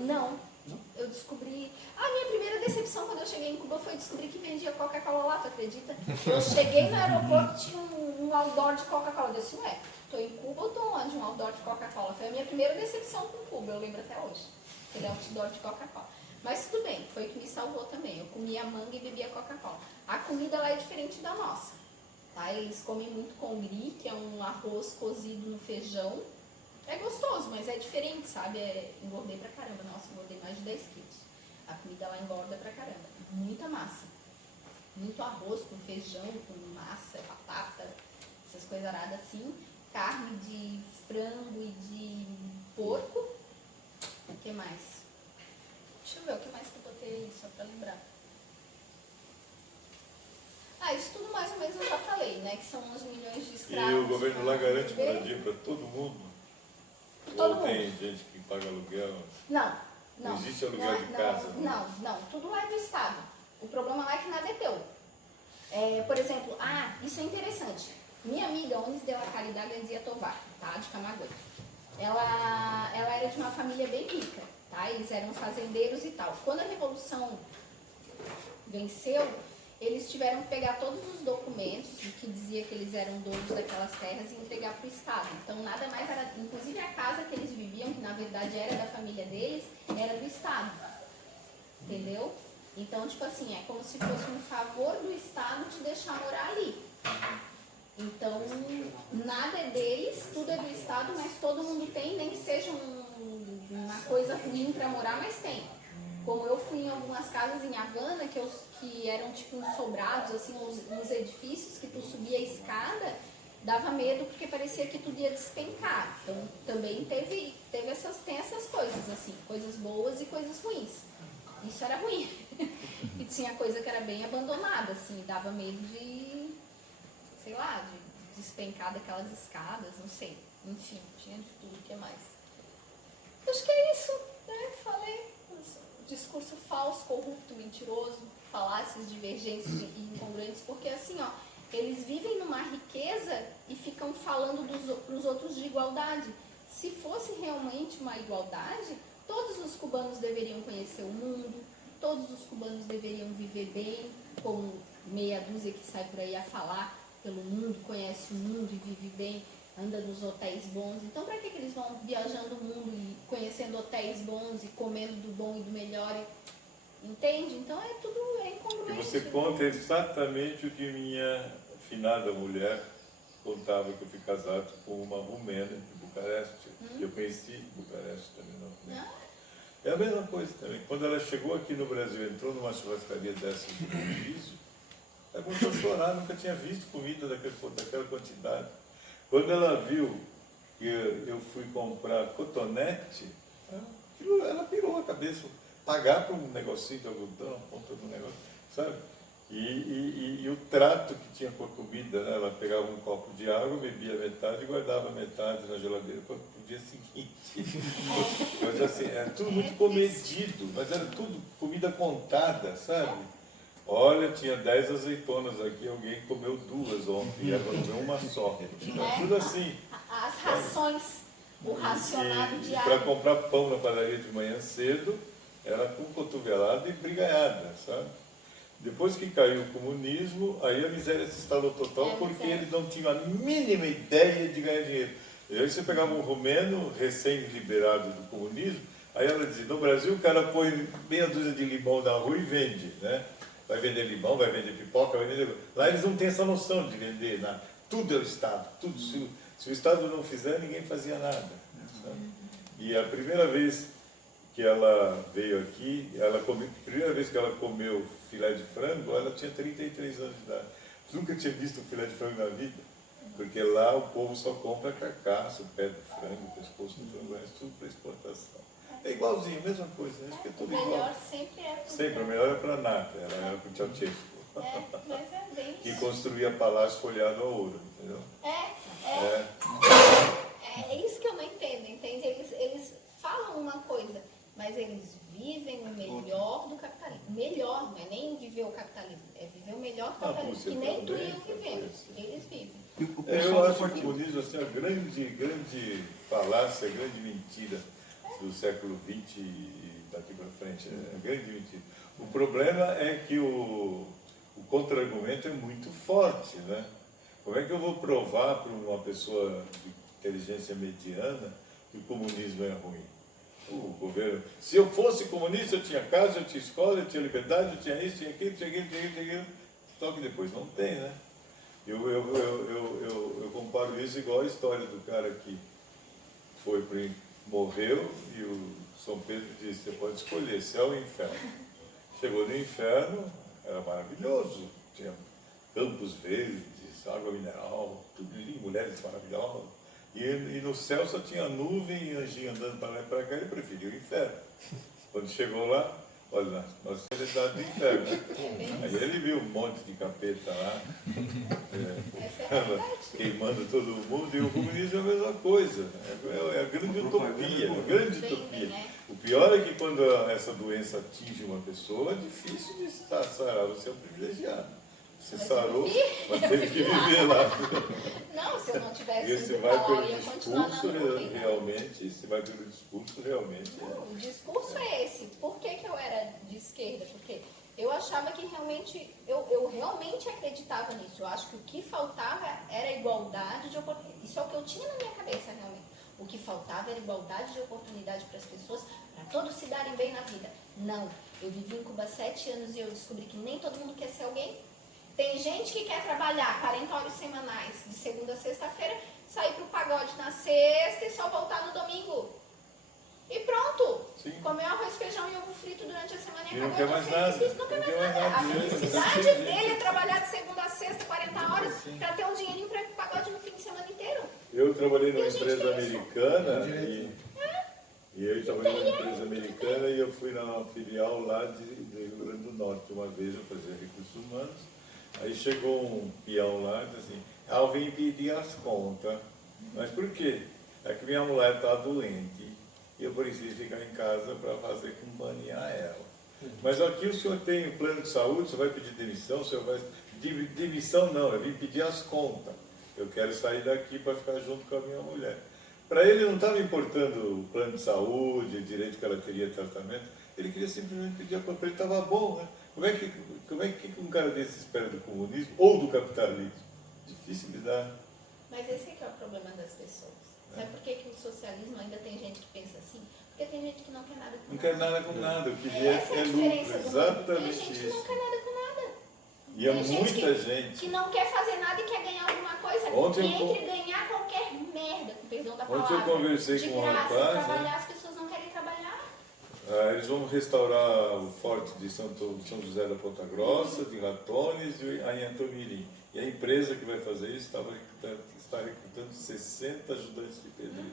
Não. Eu descobri... A minha primeira decepção quando eu cheguei em Cuba foi descobrir que vendia Coca-Cola lá, tu acredita? Eu cheguei no aeroporto e tinha um outdoor de Coca-Cola. Eu disse, ué, tô em Cuba ou tô onde? Um outdoor de Coca-Cola. Foi a minha primeira decepção com Cuba, eu lembro até hoje. Aquele outdoor de Coca-Cola. Mas tudo bem, foi o que me salvou também. Eu comia manga e bebia Coca-Cola. A comida lá é diferente da nossa, tá? Eles comem muito congri, que é um arroz cozido no feijão. É gostoso, mas é diferente, sabe? Engordei pra caramba. Nossa, engordei mais de 10 quilos. A comida lá engorda pra caramba. Muita massa. Muito arroz com feijão, com massa, batata, essas coisas aradas assim. Carne de frango e de porco. O que mais? Deixa eu ver o que mais que eu botei aí, só pra lembrar. Isso tudo mais ou menos eu já falei, né? Que são 11 milhões de escravos. E o governo lá garante moradia para todo mundo? Todo Ou mundo. tem gente que paga aluguel? Não. Não existe aluguel de casa? Não. Tudo lá é do Estado. O problema lá é que nada é teu. Por exemplo, isso é interessante. Minha amiga, Onis de la Caridad Gandía Tovar, tá? De Camagüey. Ela era de uma família bem rica, tá? Eles eram fazendeiros e tal. Quando a Revolução venceu, eles tiveram que pegar todos os documentos que dizia que eles eram donos daquelas terras e entregar para o Estado. Então, nada mais era... Inclusive, a casa que eles viviam, que na verdade era da família deles, era do Estado. Entendeu? Então, tipo assim, é como se fosse um favor do Estado te deixar morar ali. Então, nada é deles, tudo é do Estado, mas todo mundo tem, nem que seja uma coisa ruim para morar, mas tem. Como eu fui em algumas casas em Havana, que eram tipo uns sobrados, assim, uns edifícios que tu subia a escada, dava medo porque parecia que tudo ia despencar. Então também tem essas coisas, assim, coisas boas e coisas ruins. Isso era ruim. E tinha coisa que era bem abandonada, assim, dava medo de, sei lá, de despencar daquelas escadas, não sei. Enfim, tinha de tudo, o que mais? Acho que é isso, né? Falei. Discurso falso, corrupto, mentiroso, falácias, divergências e incongruentes, porque assim, ó, eles vivem numa riqueza e ficam falando para os outros de igualdade. Se fosse realmente uma igualdade, todos os cubanos deveriam conhecer o mundo, todos os cubanos deveriam viver bem, como meia dúzia que sai por aí a falar pelo mundo, conhece o mundo e vive bem, anda nos hotéis bons. Então, para que eles vão viajando o mundo e conhecendo hotéis bons e comendo do bom e do melhor? Entende? Então, tudo incongruente. E você conta exatamente o que minha finada mulher contava, que eu fui casado com uma rumena de Bucareste. Eu conheci Bucareste também. Não. É a mesma coisa também. Quando ela chegou aqui no Brasil, entrou numa churrascaria dessa de rodízio, ela começou a chorar, nunca tinha visto comida daquela quantidade. Quando ela viu que eu fui comprar cotonete, ela pirou a cabeça, pagar por um negocinho de algodão, ponta do negócio, sabe? E o trato que tinha com a comida, né? Ela pegava um copo de água, bebia metade e guardava metade na geladeira para o dia seguinte. Mas assim, era tudo muito comedido, mas era tudo comida contada, sabe? Olha, tinha 10 azeitonas aqui, alguém comeu 2 ontem, e ela comeu uma só. Tudo assim. As rações, o racionado Para diário. comprar pão na padaria de manhã cedo, era com cotovelada e brigaiada, sabe? Depois que caiu o comunismo, aí a miséria se instalou total, porque eles não tinham a mínima ideia de ganhar dinheiro. E aí você pegava um romeno recém-liberado do comunismo, aí ela dizia, no Brasil o cara põe meia dúzia de limão na rua e vende, né? Vai vender limão, vai vender pipoca, vai vender... Lá eles não têm essa noção de vender nada. Tudo é o Estado, tudo. Se o Estado não fizer, ninguém fazia nada. Sabe? E a primeira vez que ela veio aqui, a primeira vez que ela comeu filé de frango, ela tinha 33 anos de idade. Nunca tinha visto um filé de frango na vida, porque lá o povo só compra a carcaça, o pé do frango, o pescoço do frango, é tudo para exportação. É igualzinho, mesma coisa, acho que é tudo O melhor igual. sempre é tudo. Sempre, o melhor é para nata, ela era para o Ceausescu, Mas é bem que isso. construía palácio folhado a ouro, entendeu? É isso que eu não entendo, entende? Eles falam uma coisa, mas eles vivem o melhor do capitalismo. Melhor, não é nem viver o capitalismo, é viver o melhor do capitalismo, que nem tu e eu vivemos. Eles vivem. Eu acho que o comunismo assim, a grande falácia, a grande mentira do século XX e daqui para frente, é grande mentira. O problema é que o contra-argumento é muito forte, né? Como é que eu vou provar para uma pessoa de inteligência mediana que o comunismo é ruim? O governo, se eu fosse comunista, eu tinha casa, eu tinha escola, eu tinha liberdade, eu tinha isso, tinha aquilo, tinha aquilo. Só que depois não tem, né? Eu comparo isso igual a história do cara que morreu e o São Pedro disse, você pode escolher céu ou inferno. Chegou no inferno, era maravilhoso, tinha campos verdes, água mineral, tudo lindo, mulheres maravilhosas. E no céu só tinha nuvem e anjinho andando para lá e para cá, ele preferiu o inferno. Quando chegou lá, olha, nós temos estado do inferno. Aí ele viu um monte de capeta lá, queimando todo mundo, e o comunismo é a mesma coisa. É a grande utopia, a grande utopia. O pior é que quando essa doença atinge uma pessoa, é difícil de sarar, você é um privilegiado. Você sarou, mas teve que viver lá. Não, se eu não tivesse E você ido vai pra lá, pelo eu ia continuar na discurso, nuvem. realmente, você vai pelo discurso, realmente. Não, o discurso é esse. Por que eu era de esquerda? Porque eu achava que realmente, eu realmente acreditava nisso. Eu acho que o que faltava era igualdade de oportunidade. Isso é o que eu tinha na minha cabeça, realmente. O que faltava era igualdade de oportunidade para as pessoas, para todos se darem bem na vida. Não. Eu vivi em Cuba 7 anos e eu descobri que nem todo mundo quer ser alguém. Tem gente que quer trabalhar 40 horas semanais, de segunda a sexta-feira, sair para o pagode na sexta e só voltar no domingo. E pronto. Sim. Comeu arroz, feijão e ovo frito durante a semana e E não acabou. quer mais nada. Não quer mais nada. A felicidade dele é trabalhar de segunda a sexta, 40 horas, para ter um dinheirinho para ir para o pagode no fim de semana inteiro. Eu trabalhei numa Tem gente empresa que é isso. americana e eu trabalhei numa empresa americana e eu fui na filial lá do Rio Grande do Norte uma vez, eu fazia recursos humanos. Aí chegou um peão lá e disse assim, eu vim pedir as contas. Mas por quê? É que minha mulher está doente e eu preciso ficar em casa para fazer companhia a ela. Mas aqui o senhor tem um plano de saúde, você vai pedir demissão, o senhor vai... Demissão não, eu vim pedir as contas. Eu quero sair daqui para ficar junto com a minha mulher. Para ele não estava importando o plano de saúde, o direito que ela teria de tratamento, ele queria simplesmente pedir a conta, ele estava bom, né? Como é que um cara desse espera do comunismo ou do capitalismo? Difícil de dar. Mas esse é que é o problema das pessoas. Sabe por que o socialismo ainda tem gente que pensa assim? Porque tem gente que não quer nada com Não nada. quer nada com nada, o que vier Essa é a é diferença lucro, do mundo. Tem exatamente gente que não isso. quer nada com nada. E é Tem muita gente. que não quer fazer nada e quer ganhar alguma coisa. Ontem e eu entre ganhar qualquer merda, com perdão da Ontem eu palavra, conversei de com um graça, rapaz, trabalhar, as pessoas não querem trabalhar. Eles vão restaurar o forte de São José da Ponta Grossa, de Ratones e Anhantomirim. E a empresa que vai fazer isso está recrutando 60 ajudantes de pedreiro.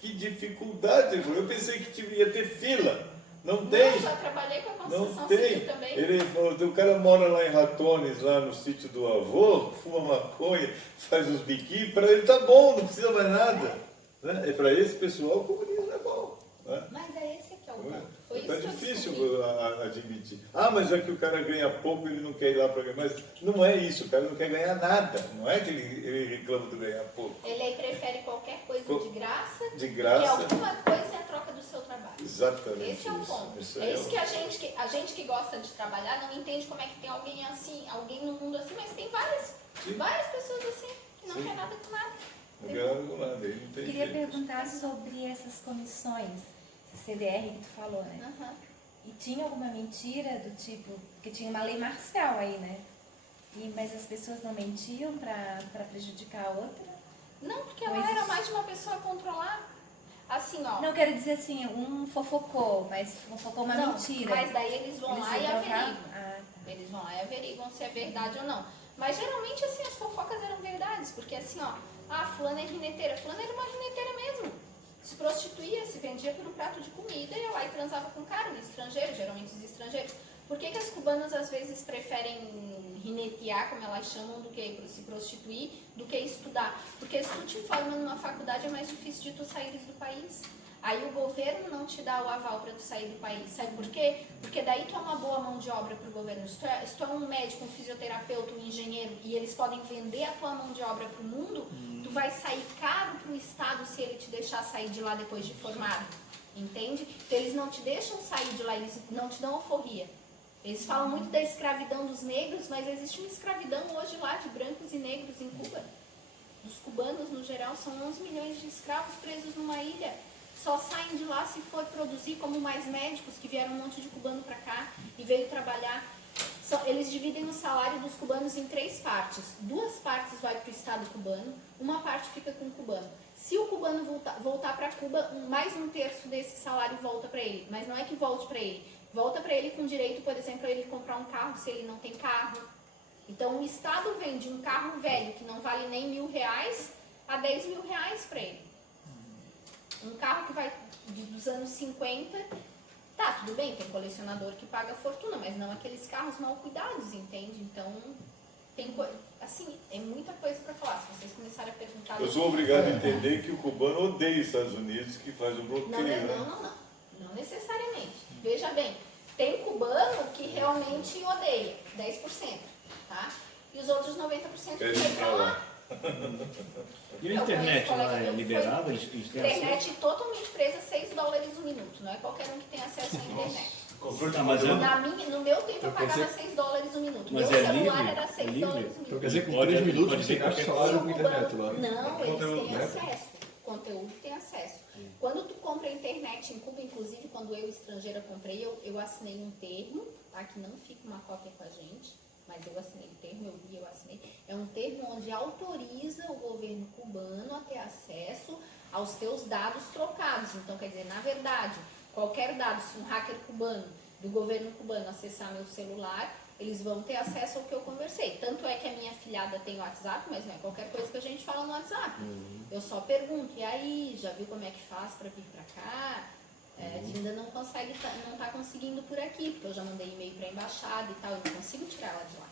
Que dificuldade! Eu pensei que ia ter fila. Não tem. Não, já trabalhei com a construção Não tem. civil também. Ele falou, o cara mora lá em Ratones, lá no sítio do avô, fuma maconha, faz os biquinhos, para ele tá bom, não precisa mais nada. Né? E para esse pessoal, o comunismo é bom. Né? Mas é esse que é o ponto. Foi isso Tá que eu difícil descobri. admitir. Ah, mas é que o cara ganha pouco, ele não quer ir lá para ganhar. Mas não é isso, o cara não quer ganhar nada. Não é que ele reclama do ganhar pouco. Ele aí prefere qualquer coisa de graça, De que graça. alguma coisa é a troca do seu trabalho. Exatamente. Esse é o ponto. Isso É aí isso que a gente que gosta de trabalhar não entende como é que tem alguém assim, alguém no mundo assim, mas tem várias pessoas assim que não Sim. quer nada com nada. Não ganha nada com nada, aí não tem Queria jeito. perguntar sobre essas comissões, essa CDR que tu falou, né? Aham. E tinha alguma mentira do tipo, porque tinha uma lei marcial aí, né? Mas as pessoas não mentiam pra prejudicar a outra? Não, porque Não lá era existe. mais de uma pessoa controlar. Assim, ó. Não, quero dizer assim, um fofocou, mas fofocou uma não, mentira. mas daí eles vão lá e iam trocar? averiguam. Ah, tá. Eles vão lá e averiguam se é verdade ou não. Mas geralmente, assim, as fofocas eram verdades, porque assim, ó, fulana é rineteira. Fulana era uma rineteira mesmo. Se prostituía, se vendia por um prato de comida, ia lá e transava com um cara, um estrangeiro, geralmente os estrangeiros. Por que as cubanas às vezes preferem rinetear, como elas chamam, do que se prostituir, do que estudar? Porque se tu te forma numa faculdade é mais difícil de tu saíres do país. Aí o governo não te dá o aval para tu sair do país. Sabe por quê? Porque daí tu é uma boa mão de obra para o governo. Se tu é um médico, um fisioterapeuta, um engenheiro, e eles podem vender a tua mão de obra para o mundo, tu vai sair caro para o Estado se ele te deixar sair de lá depois de formado. Entende? Então eles não te deixam sair de lá, eles não te dão alforria. Eles falam muito da escravidão dos negros, mas existe uma escravidão hoje lá de brancos e negros em Cuba. Os cubanos, no geral, são 11 milhões de escravos presos numa ilha. Só saem de lá se for produzir, como mais médicos, que vieram um monte de cubano para cá e veio trabalhar. Eles dividem o salário dos cubanos em 3 partes. 2 partes vai para o Estado cubano, uma parte fica com o cubano. Se o cubano voltar para Cuba, mais 1/3 desse salário volta para ele. Mas não é que volte para ele. Volta para ele com direito, por exemplo, a ele comprar um carro se ele não tem carro. Então o Estado vende um carro velho que não vale nem R$1.000 a R$10.000 para ele. Um carro que vai dos anos 50, tá, tudo bem, tem colecionador que paga fortuna, mas não aqueles carros mal cuidados, entende? Então, tem assim, é muita coisa para falar. Se vocês começarem a perguntar... Eu sou obrigado a entender que o cubano odeia os Estados Unidos, que faz o bloqueio, Não necessariamente. Veja bem, tem cubano que realmente odeia, 10%, tá? E os outros 90% Quer quer ir pra lá. E a internet lá é liberada? Internet totalmente presa, $6 o minuto. Não é qualquer um que tem acesso à internet. Tá, mas é- No meu tempo eu Então, quer pagava dizer- $6 o minuto. Mas Meu é celular livre? era É $6 livre? o Então minuto. quer dizer que com Pode- 3 minutos pode você ser gasta qualquer salário Se com o internet cubano- lá. Não, eles Conteúdo, têm né? acesso. Conteúdo tem acesso. Quando tu compra internet em Cuba, inclusive quando eu, estrangeira, comprei, eu assinei um termo, tá? Que não fica uma cópia com a gente, mas eu assinei o termo, eu li, eu assinei. É um termo onde autoriza o governo cubano a ter acesso aos teus dados trocados. Então, quer dizer, na verdade, qualquer dado, se um hacker cubano, do governo cubano, acessar meu celular, eles vão ter acesso ao que eu conversei. Tanto é que a minha filhada tem WhatsApp, mas não é qualquer coisa que a gente fala no WhatsApp. Eu só pergunto, e aí, já viu como é que faz para vir para cá? Ainda não consegue, não tá conseguindo por aqui, porque eu já mandei e-mail para a embaixada e tal, eu não consigo tirar ela de lá.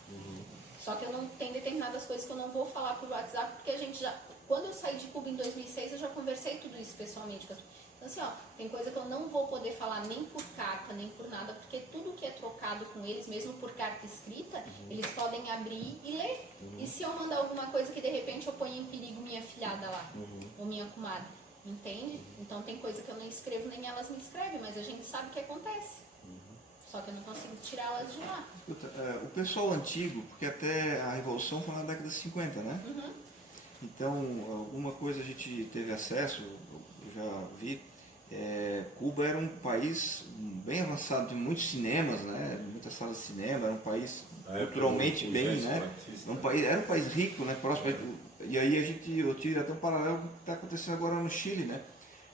Só que eu não tenho determinadas coisas que eu não vou falar por WhatsApp, porque a gente já... Quando eu saí de Cuba em 2006, eu já conversei tudo isso pessoalmente com as pessoas. Então assim, ó, tem coisa que eu não vou poder falar nem por carta, nem por nada, porque tudo que é trocado com eles, mesmo por carta escrita, eles podem abrir e ler. E se eu mandar alguma coisa que de repente eu ponho em perigo minha filhada lá, ou minha comadre, entende? Então tem coisa que eu nem escrevo, nem elas me escrevem, mas a gente sabe o que acontece. Só que eu não consigo tirá-las de lá. O pessoal antigo, porque até a Revolução foi na década de 50, né? Então, alguma coisa a gente teve acesso, eu já vi. Cuba era um país bem avançado, de muitos cinemas, né? Muitas salas de cinema, era um país culturalmente bem, né? Era um país rico, né? Próximo. E aí eu tiro até um paralelo com o que está acontecendo agora no Chile, né?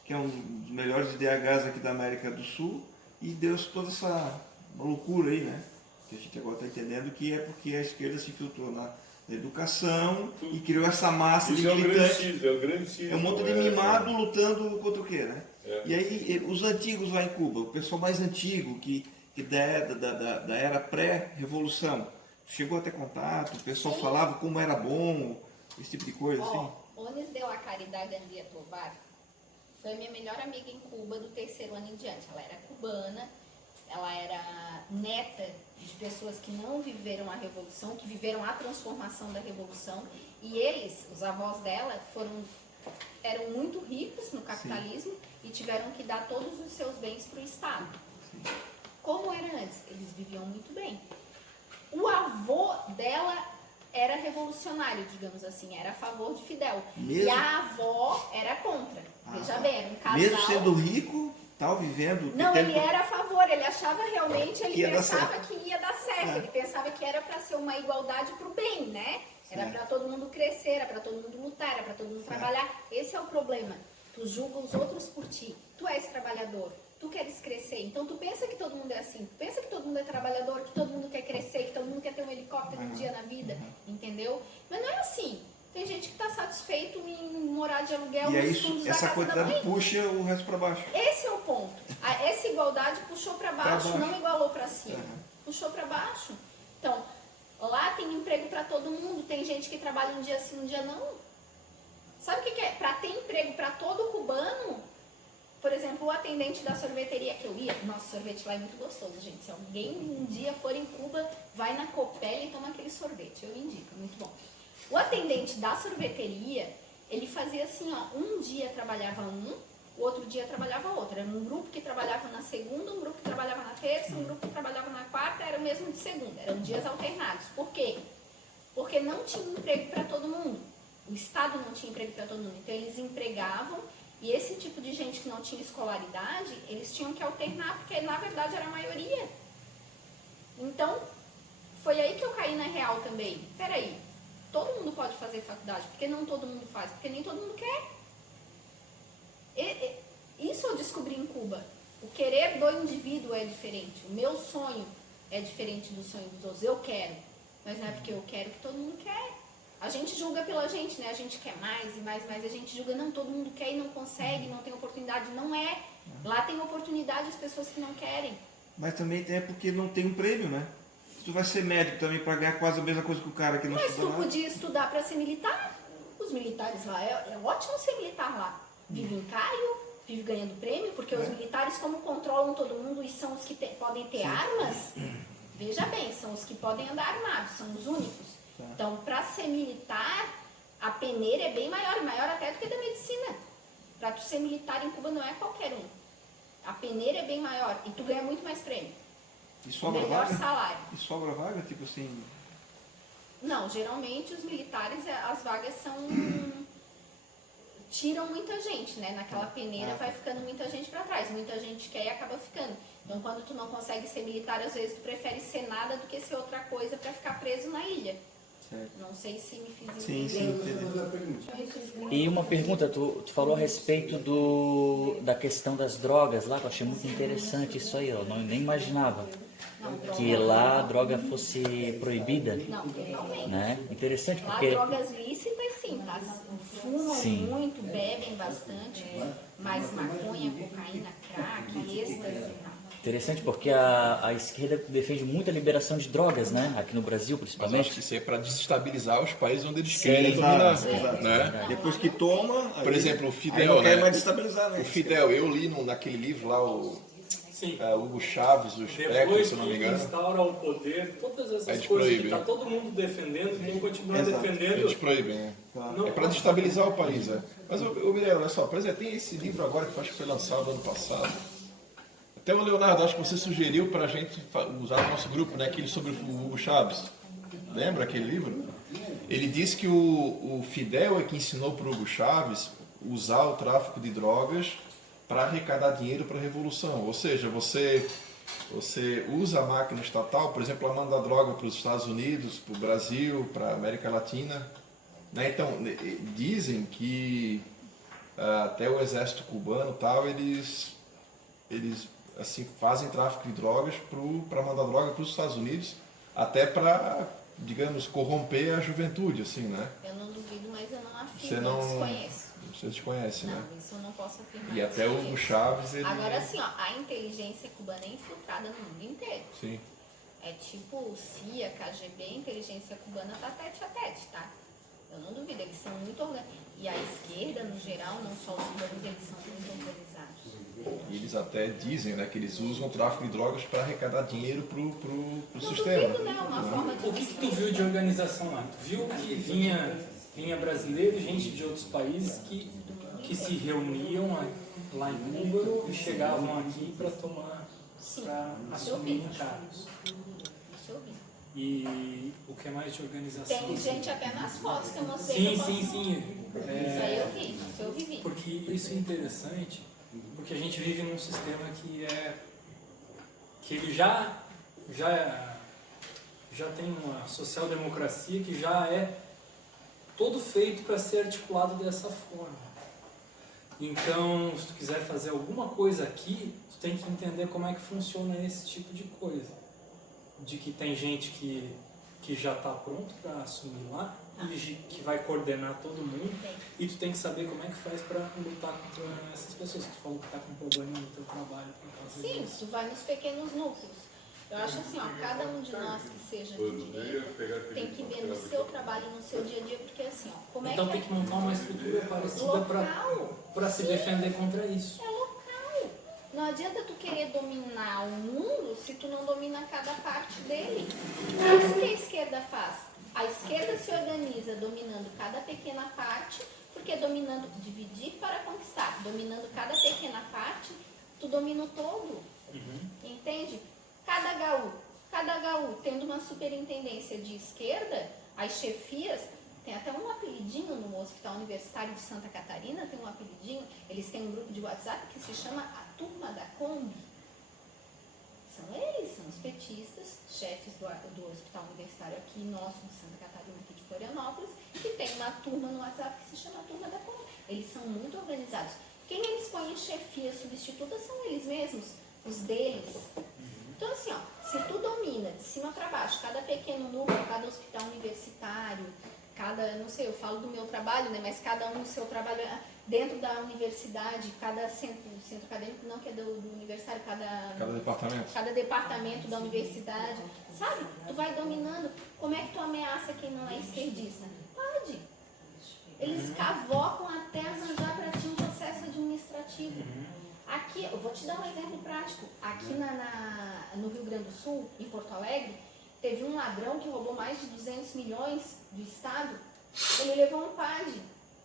Que é um dos melhores IDHs aqui da América do Sul, e deu toda essa loucura aí, né? Que a gente agora está entendendo que é porque a esquerda se infiltrou na educação e criou essa massa de Isso é o grande militantes. X, é o grande X. É um monte de mimado lutando contra o quê, né? E aí, os antigos lá em Cuba, o pessoal mais antigo, que da era pré-revolução, chegou a ter contato, o pessoal Sim. falava como era bom, esse tipo de coisa, assim? Ó, Onis de la Caridad Andrea Tobar foi a minha melhor amiga em Cuba do 3º ano em diante. Ela era cubana, ela era neta de pessoas que não viveram a Revolução, que viveram a transformação da Revolução. E eles, os avós dela, eram muito ricos no capitalismo e tiveram que dar todos os seus bens para o Estado. Como era antes? Eles viviam muito bem. O avô dela era revolucionário, digamos assim, era a favor de Fidel. Mesmo? E a avó era contra. Veja bem, era um casal. Mesmo sendo rico, tal, vivendo... Não, tendo- ele era a favor, ele achava realmente, ele Que ia dar pensava certo. que ia dar certo, ele pensava que era para ser uma igualdade para o bem, né? Era Certo. para todo mundo crescer, era para todo mundo lutar, era para todo mundo trabalhar. Esse é o problema. Tu julga os outros por ti. Tu és trabalhador, tu queres crescer. Então tu pensa que todo mundo é assim. Tu pensa que todo mundo é trabalhador, que todo mundo quer crescer, que todo mundo quer ter um helicóptero um dia na vida. Entendeu? Mas não é assim. Tem gente que está satisfeito em morar de aluguel E aí, nos fundos da essa casa da quantidade mãe. puxa o resto para baixo. Esse é o ponto. Essa igualdade puxou para baixo, baixo. não igualou para cima. Uhum. Puxou para baixo. Então, lá tem emprego para todo mundo. Tem gente que trabalha um dia sim, um dia não. Sabe o que é? Para ter emprego para todo cubano, por exemplo, o atendente da sorveteria que eu ia, nossa, sorvete lá é muito gostoso, gente. Se alguém um dia for em Cuba, vai na Copel e toma aquele sorvete. Eu indico, muito bom. O atendente da sorveteria, ele fazia assim, ó, um dia trabalhava um, o outro dia trabalhava outro. Era um grupo que trabalhava na segunda, um grupo que trabalhava na terça, um grupo que trabalhava na quarta, era o mesmo de segunda. Eram dias alternados. Por quê? Porque não tinha emprego para todo mundo. O Estado não tinha emprego para todo mundo. Então eles empregavam e esse tipo de gente que não tinha escolaridade, eles tinham que alternar, porque na verdade era a maioria. Então, foi aí que eu caí na real também. Peraí, todo mundo pode fazer faculdade, porque não todo mundo faz? Porque nem todo mundo quer. Isso eu descobri em Cuba. O querer do indivíduo é diferente. O meu sonho é diferente do sonho dos outros. Eu quero, mas não é porque eu quero que todo mundo quer. A gente julga pela gente, né? A gente quer mais e mais, mas a gente julga, não, todo mundo quer e não consegue, não tem oportunidade. Não é. Lá tem oportunidade as pessoas que não querem. Mas também é porque não tem um prêmio, né? Tu vai ser médico também para ganhar quase a mesma coisa que o cara que não Mas estuda tu nada. podia estudar para ser militar. Os militares lá, é ótimo ser militar lá. Vive em Caio, vive ganhando prêmio, porque os militares, como controlam todo mundo e são os que podem ter armas, veja bem, são os que podem andar armados, são os únicos. Tá. Então, para ser militar, a peneira é bem maior, maior até do que da medicina. Para tu ser militar em Cuba não é qualquer um. A peneira é bem maior e tu ganha muito mais prêmio. E sobra Melhor vaga? salário. E sobra vaga, tipo assim... Não, geralmente os militares, as vagas são... tiram muita gente, né? Naquela peneira vai ficando muita gente para trás. Muita gente quer e acaba ficando. Então, quando tu não consegue ser militar, às vezes tu prefere ser nada do que ser outra coisa para ficar preso na ilha. Certo. Não sei se me fiz Sim, entender. sim. E uma pergunta, tu falou a respeito da questão das drogas lá, que eu achei muito interessante isso aí, eu nem imaginava Não, que lá a droga fosse proibida, Não, totalmente. né? Interessante Lá porque drogas lícitas, sim, tá? Fumam Sim. muito, bebem bastante, mas maconha, cocaína, crack, êxtase, não. Interessante porque a esquerda defende muito a liberação de drogas, né? Aqui no Brasil, Mas eu acho principalmente. que isso é para desestabilizar os países onde eles Sim, querem dominar. exato. Né? Depois que toma... Por exemplo, o aí Fidel, não quer né? mais destabilizar, né? O Fidel, eu li naquele livro lá, Sim. Hugo Chaves, o Espectro, Depois se eu não que me engano. instaura o poder, todas essas Eles coisas proíbem. que está todo mundo defendendo, quem continua Exato. defendendo... Eles proíbem, né? não- É para destabilizar o país, né? Mas, ô Mirella, olha só, por exemplo, tem esse livro agora que acho que foi lançado ano passado. Até o Leonardo, acho que você sugeriu para a gente usar no nosso grupo, né? Aquele sobre o Hugo Chaves. Lembra aquele livro? Ele disse que o Fidel é que ensinou para o Hugo Chaves usar o tráfico de drogas para arrecadar dinheiro para a revolução. Ou seja, você usa a máquina estatal, por exemplo, a mandar droga para os Estados Unidos, para o Brasil, para a América Latina. Né? Então, dizem que até o exército cubano tal, eles assim, fazem tráfico de drogas para mandar droga para os Estados Unidos, até para, digamos, corromper a juventude, assim, né? Eu não duvido, mas eu não afirmo, Você não- eu desconheço. Você desconhece, né? Não, isso eu não posso afirmar. E até o Chaves, ele... Agora assim, ó, a inteligência cubana é infiltrada no mundo inteiro. Sim. É tipo CIA, KGB, a inteligência cubana tá tete a tete, tá? Eu não duvido, eles são muito organizados. E a esquerda, no geral, não só os cubanos, eles são muito organizados. E eles até dizem, né, que eles usam o tráfico de drogas para arrecadar dinheiro pro Não sistema. duvido, né? Uma forma de O que tu viu de organização lá? Tu viu que vinha brasileiro e gente de outros países que se reuniam lá em Cuba e chegavam aqui para tomar, Sim, para assumir cargos. Isso eu vi. E o que é mais de organização? Tem gente até nas fotos que eu mostrei. Sim, que eu posso- sim, sim. Isso aí eu vi, isso eu vivi. Porque isso é interessante, porque a gente vive num sistema que ele já tem uma social-democracia que já é todo feito para ser articulado dessa forma. Então, se tu quiser fazer alguma coisa aqui, tu tem que entender como é que funciona esse tipo de coisa. De que tem gente que já está pronto para assumir lá, e que vai coordenar todo mundo, e tu tem que saber como é que faz para lutar contra essas pessoas. Tu falou que está com problema no teu trabalho por causa Sim, disso. tu vai nos pequenos núcleos. Eu acho assim, ó, cada um de nós que seja de direita tem que ver no seu trabalho e no seu dia a dia, porque assim, ó, como Então é tem que que montar uma estrutura parecida local? para se Sim. defender contra isso. É local. Não adianta tu querer dominar o mundo se tu não domina cada parte dele. É isso que a esquerda faz. A esquerda se organiza dominando cada pequena parte, porque dominando, dividir para conquistar, dominando cada pequena parte, tu domina o todo. Entende? Cada HU tendo uma superintendência de esquerda, as chefias, tem até um apelidinho no Hospital Universitário de Santa Catarina, tem um apelidinho, eles têm um grupo de WhatsApp que se chama a Turma da Kombi. São eles, são os petistas, chefes do Hospital Universitário aqui, nosso, de Santa Catarina, aqui de Florianópolis, que tem uma turma no WhatsApp que se chama a Turma da Kombi. Eles são muito organizados. Quem eles põem chefia substituta são eles mesmos, os deles. Então assim, ó, se tu domina de cima para baixo, cada pequeno núcleo, cada hospital universitário, cada, não sei, eu falo do meu trabalho, né, mas cada um no seu trabalho dentro da universidade, cada centro acadêmico, não que é do universitário, cada departamento da universidade, sabe? Tu vai dominando. Como é que tu ameaça quem não é esquerdista? Pode. Eles cavocam até arranjar para ti um processo administrativo. Aqui, eu vou te dar um exemplo prático. Aqui no Rio Grande do Sul, em Porto Alegre, teve um ladrão que roubou mais de 200 milhões do Estado. Ele levou um PAD.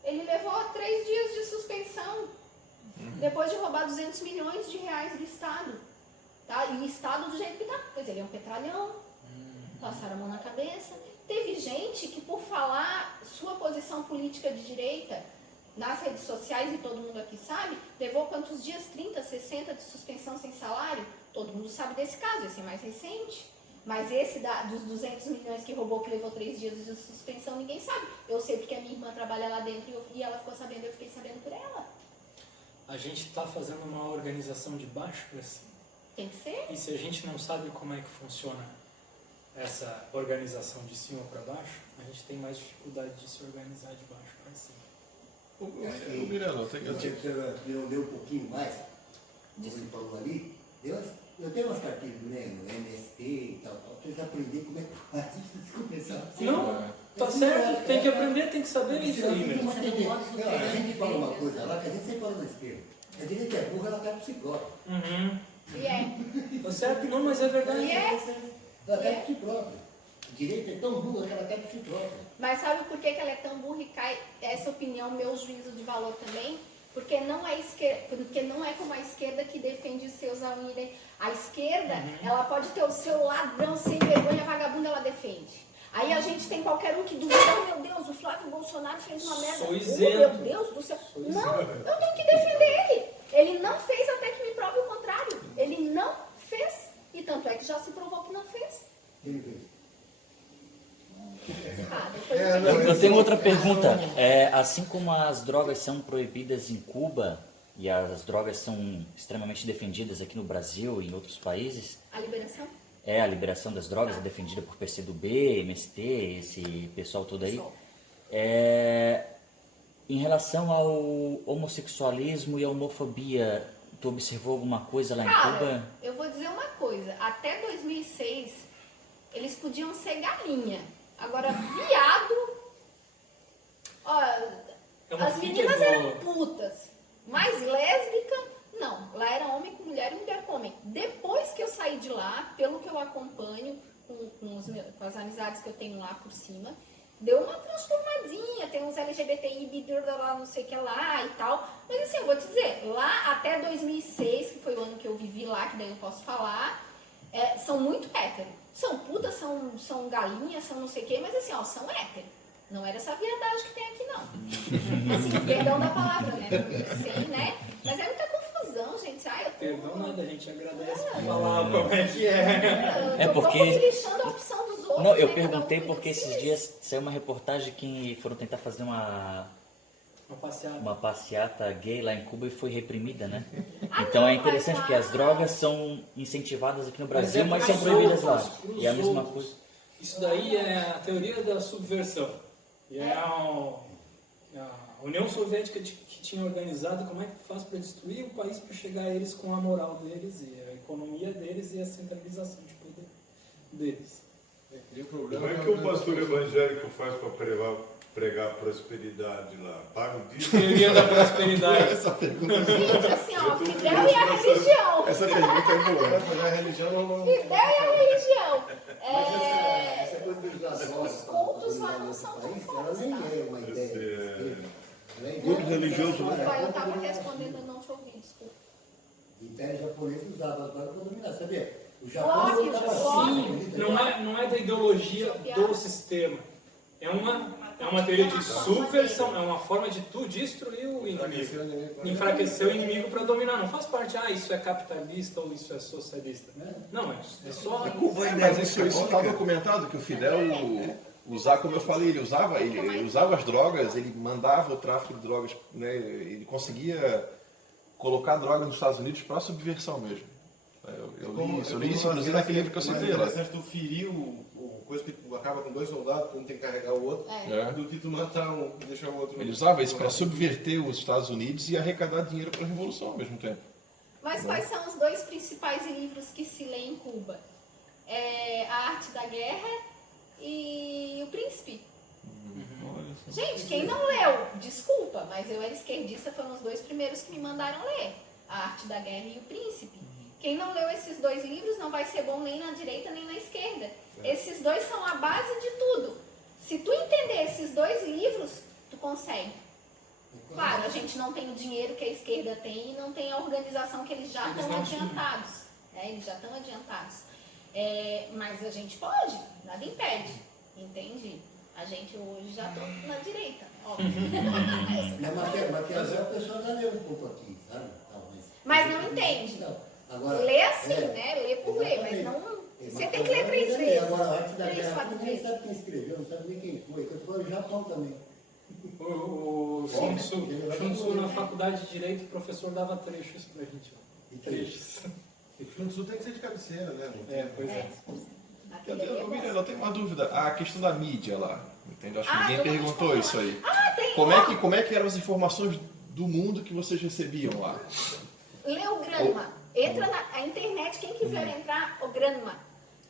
Ele levou 3 dias de suspensão. Depois de roubar 200 milhões de reais do Estado. Tá? E o Estado do jeito que tá. Pois ele é um petralhão. Passaram a mão na cabeça. Teve gente que, por falar sua posição política de direita nas redes sociais, e todo mundo aqui sabe, levou quantos dias? 30, 60 de suspensão sem salário? Todo mundo sabe desse caso, esse é mais recente. Mas esse dos 200 milhões que roubou, que levou 3 dias de suspensão, ninguém sabe. Eu sei porque a minha irmã trabalha lá dentro e ela ficou sabendo, eu fiquei sabendo por ela. A gente está fazendo uma organização de baixo para cima. Tem que ser. E se a gente não sabe como é que funciona essa organização de cima para baixo, a gente tem mais dificuldade de se organizar de baixo para cima. O Miranda, Eu tinha que ler um pouquinho mais, você falou ali. Eu tenho umas cartilhas, né, no MST e tal, pra aprender como é que faz isso, começar assim. Não, tá certo, tem que aprender, tem que saber isso aí mesmo. A gente fala uma coisa lá que a gente sempre fala na esquerda. A direita é burra, ela cai pro psicólogo. E é. Tá certo? Não, mas é verdade. E é. Ela cai pro si própria. A direita é tão burra que ela cai pro si própria. Mas sabe por que ela é tão burra e cai? Essa opinião, meu juízo de valor também, porque não é como a esquerda que defende os seus alunos. A esquerda, ela pode ter o seu ladrão sem vergonha, vagabundo, ela defende. Aí a gente tem qualquer um que duvida, oh, meu Deus, o Flávio Bolsonaro fez uma merda. Sou Oh, isento. meu Deus do céu. Não, eu tenho que defender ele. Ele não fez até que me prove o contrário. Ele não fez. E tanto é que já se provou que não fez. Eu tenho outra pergunta. Assim como as drogas são proibidas em Cuba e as drogas são extremamente defendidas aqui no Brasil e em outros países, A liberação? a liberação das drogas é defendida por PCdoB, MST, esse pessoal todo aí. Em relação ao homossexualismo e a homofobia, tu observou alguma coisa lá em Cara, Cuba? eu vou dizer uma coisa. Até 2006, eles podiam ser galinha. Agora, viado... Ó, É uma as fica meninas boa. eram putas. Mas lésbica, não. Lá era homem com mulher e mulher com homem. Depois que eu saí de lá, pelo que eu acompanho, com as amizades que eu tenho lá por cima, deu uma transformadinha, tem uns LGBTI, não sei o que lá e tal. Mas assim, eu vou te dizer, lá até 2006, que foi o ano que eu vivi lá, que daí eu posso falar, são muito héteros. São putas, são galinhas, são não sei o que, mas assim, ó, são héteros. Não era essa viadagem que tem aqui, não. Assim, perdão da palavra, né? Sim, né? Mas é muita confusão, gente. Ai, eu tô... Perdão nada, a gente agradece por falar como é que é. É porque- Eu tô lixando a opção dos outros. Não, eu né? perguntei Cada um porque cuida de esses si. dias saiu uma reportagem que foram tentar fazer Uma passeada. uma passeata gay lá em Cuba e foi reprimida, né? Ah, Então não, é interessante mas porque as lá- drogas são incentivadas aqui no Brasil, mas pros são proibidas lá. outros, pros E é a mesma outros. coisa. Isso daí é a teoria da subversão. E é a União Soviética que tinha organizado como é que faz para destruir o país para chegar a eles com a moral deles e a economia deles e a centralização de poder deles. Como é que o pastor evangélico faz para pregar prosperidade lá? Paga o dízimo? Teoria da prosperidade. Essa pergunta, Gente, assim, ó, Fidel e a religião. essa pergunta é boa. A religião não... Fidel e a religião. Essa coisa dos avós, Os cultos lá não são tão país, ela fortes, nem tá? é uma ideia de esquerda. Ela é Culto ideia religioso, de- Desculpa, eu tava respondendo, eu não te ouvi, desculpa. O Império Japonês usava agora para dominar, sabia? O Japão Óbvio, estava óbvio. assim, Não é da ideologia do sistema. É uma teoria de subversão, é uma forma de tu destruir o inimigo. Enfraquecer o inimigo para dominar. Não faz parte, isso é capitalista ou isso é socialista. Não, é só. Cuba ainda Mas isso está documentado, que o Fidel usava, como eu falei, ele usava as drogas, ele mandava o tráfico de drogas, né, ele conseguia colocar drogas nos Estados Unidos para subversão mesmo. Eu li isso, inclusive naquele livro que eu citei lá. interessante tu ferir o coisa que tu acaba com 2 soldados, tu não tem que carregar o outro, É. do que tu matar um e deixar o outro. Ele usava isso para subverter os Estados Unidos e arrecadar dinheiro para a Revolução ao mesmo tempo. Mas quais são os dois principais livros que se lê em Cuba? A Arte da Guerra e O Príncipe. Gente, quem não leu, desculpa, mas eu era esquerdista, foram os dois primeiros que me mandaram ler. A Arte da Guerra e O Príncipe. Quem não leu esses dois livros não vai ser bom nem na direita nem na esquerda. Esses dois são a base de tudo. Se tu entender esses dois livros, tu consegue. Claro, a gente não tem o dinheiro que a esquerda tem e não tem a organização que eles já estão adiantados. Eles já estão adiantados. Mas a gente pode, nada impede. Entende? A gente hoje já está na direita. Óbvio. Mas Maquiavel a pessoa já leu um pouco aqui, sabe? Talvez. Mas não entende. Não. Agora, Lê assim, né? Lê por ler, mas exatamente. não. Você tem que ler 3 vezes. Agora, a Arte da 3, Guerra, 4 ninguém vezes. sabe quem escreveu, não sabe nem quem foi. Eu tô falando do Japão também. O Sun Tzu, na faculdade de Direito, o professor dava trechos pra gente. E trechos. O Sun tem que ser de cabeceira, né? Pois é. Aquele ali é bom. Mirella, eu tenho uma dúvida. A questão da mídia lá, entendeu? Acho que ninguém todo mundo perguntou falou. isso aí. Tem Como é que eram as informações do mundo que vocês recebiam lá? Lê o Granma. Entra na internet, quem quiser entrar, o Granma.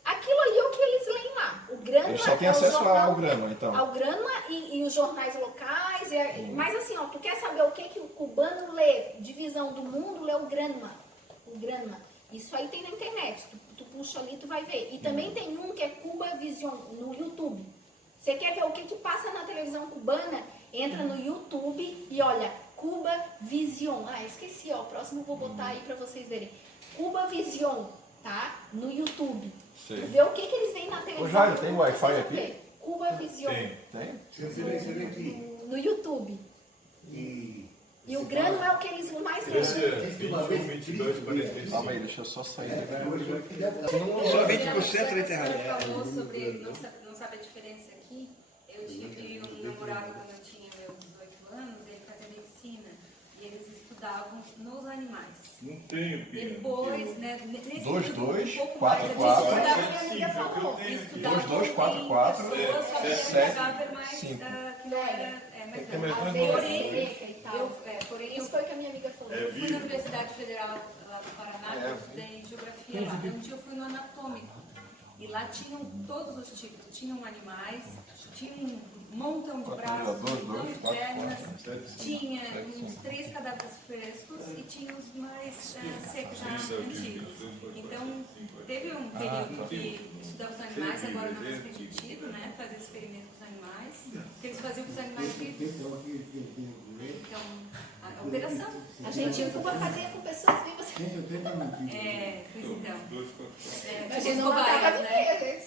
Aquilo ali é o que eles leem lá. O Granma Eles só têm é o acesso jornal- ao Granma, então. Ao Granma e os jornais locais. Mas assim, ó, tu quer saber o que o cubano lê, divisão do mundo, lê o Granma. O Granma. Isso aí tem na internet. Tu puxa ali, tu vai ver. E também tem um que é Cuba Vision, no YouTube. Você quer ver o que passa na televisão cubana? Entra no YouTube e olha, Cuba Vision. Esqueci, ó. O próximo eu vou botar aí pra vocês verem. Cuba Vision, tá? No YouTube. Sei. Tu vê o que eles veem na televisão. Ô, Jairo, tem vocês Wi-Fi vão aqui? ver. Cuba Vision. Tem? Você vê aqui. No YouTube. E o grano é o que eles mais Esse leem. é 21, 22, 45. Calma aí, deixa eu só sair daqui. Só 20% da internet. Você falou sobre não sabe a diferença aqui. Eu tive um namorado quando eu tinha meus 18 anos, ele fazia medicina. E eles estudavam nos animais. Não tenho pena. Depois, né? Nesse 22, um pouco 44, mais, Isso estudava que a minha amiga falou. estudava 22, com 44, pessoas, só que era 7, cadáver mais, 5. que não era, mas Tem não. mais dois Veio nomes. seca e tal. Porém, Isso foi o que a minha amiga falou. Eu fui na Universidade Federal lá do Paraná, eu estudei geografia lá. Um dia eu fui no anatômico. E lá tinham todos os tipos. Tinham animais, tinha um montão de braços, um montão de pernas, tinha uns 3 cadáveres frescos e tinha os mais secos já antigos. Então, teve um período que estudava os animais, agora não é mais permitido, né? Fazer experimentos com os animais, porque eles faziam com os animais vivos. Então, a operação. A gente incuba fazer com pessoas vivas. Pois então. A gente não matava ninguém, a gente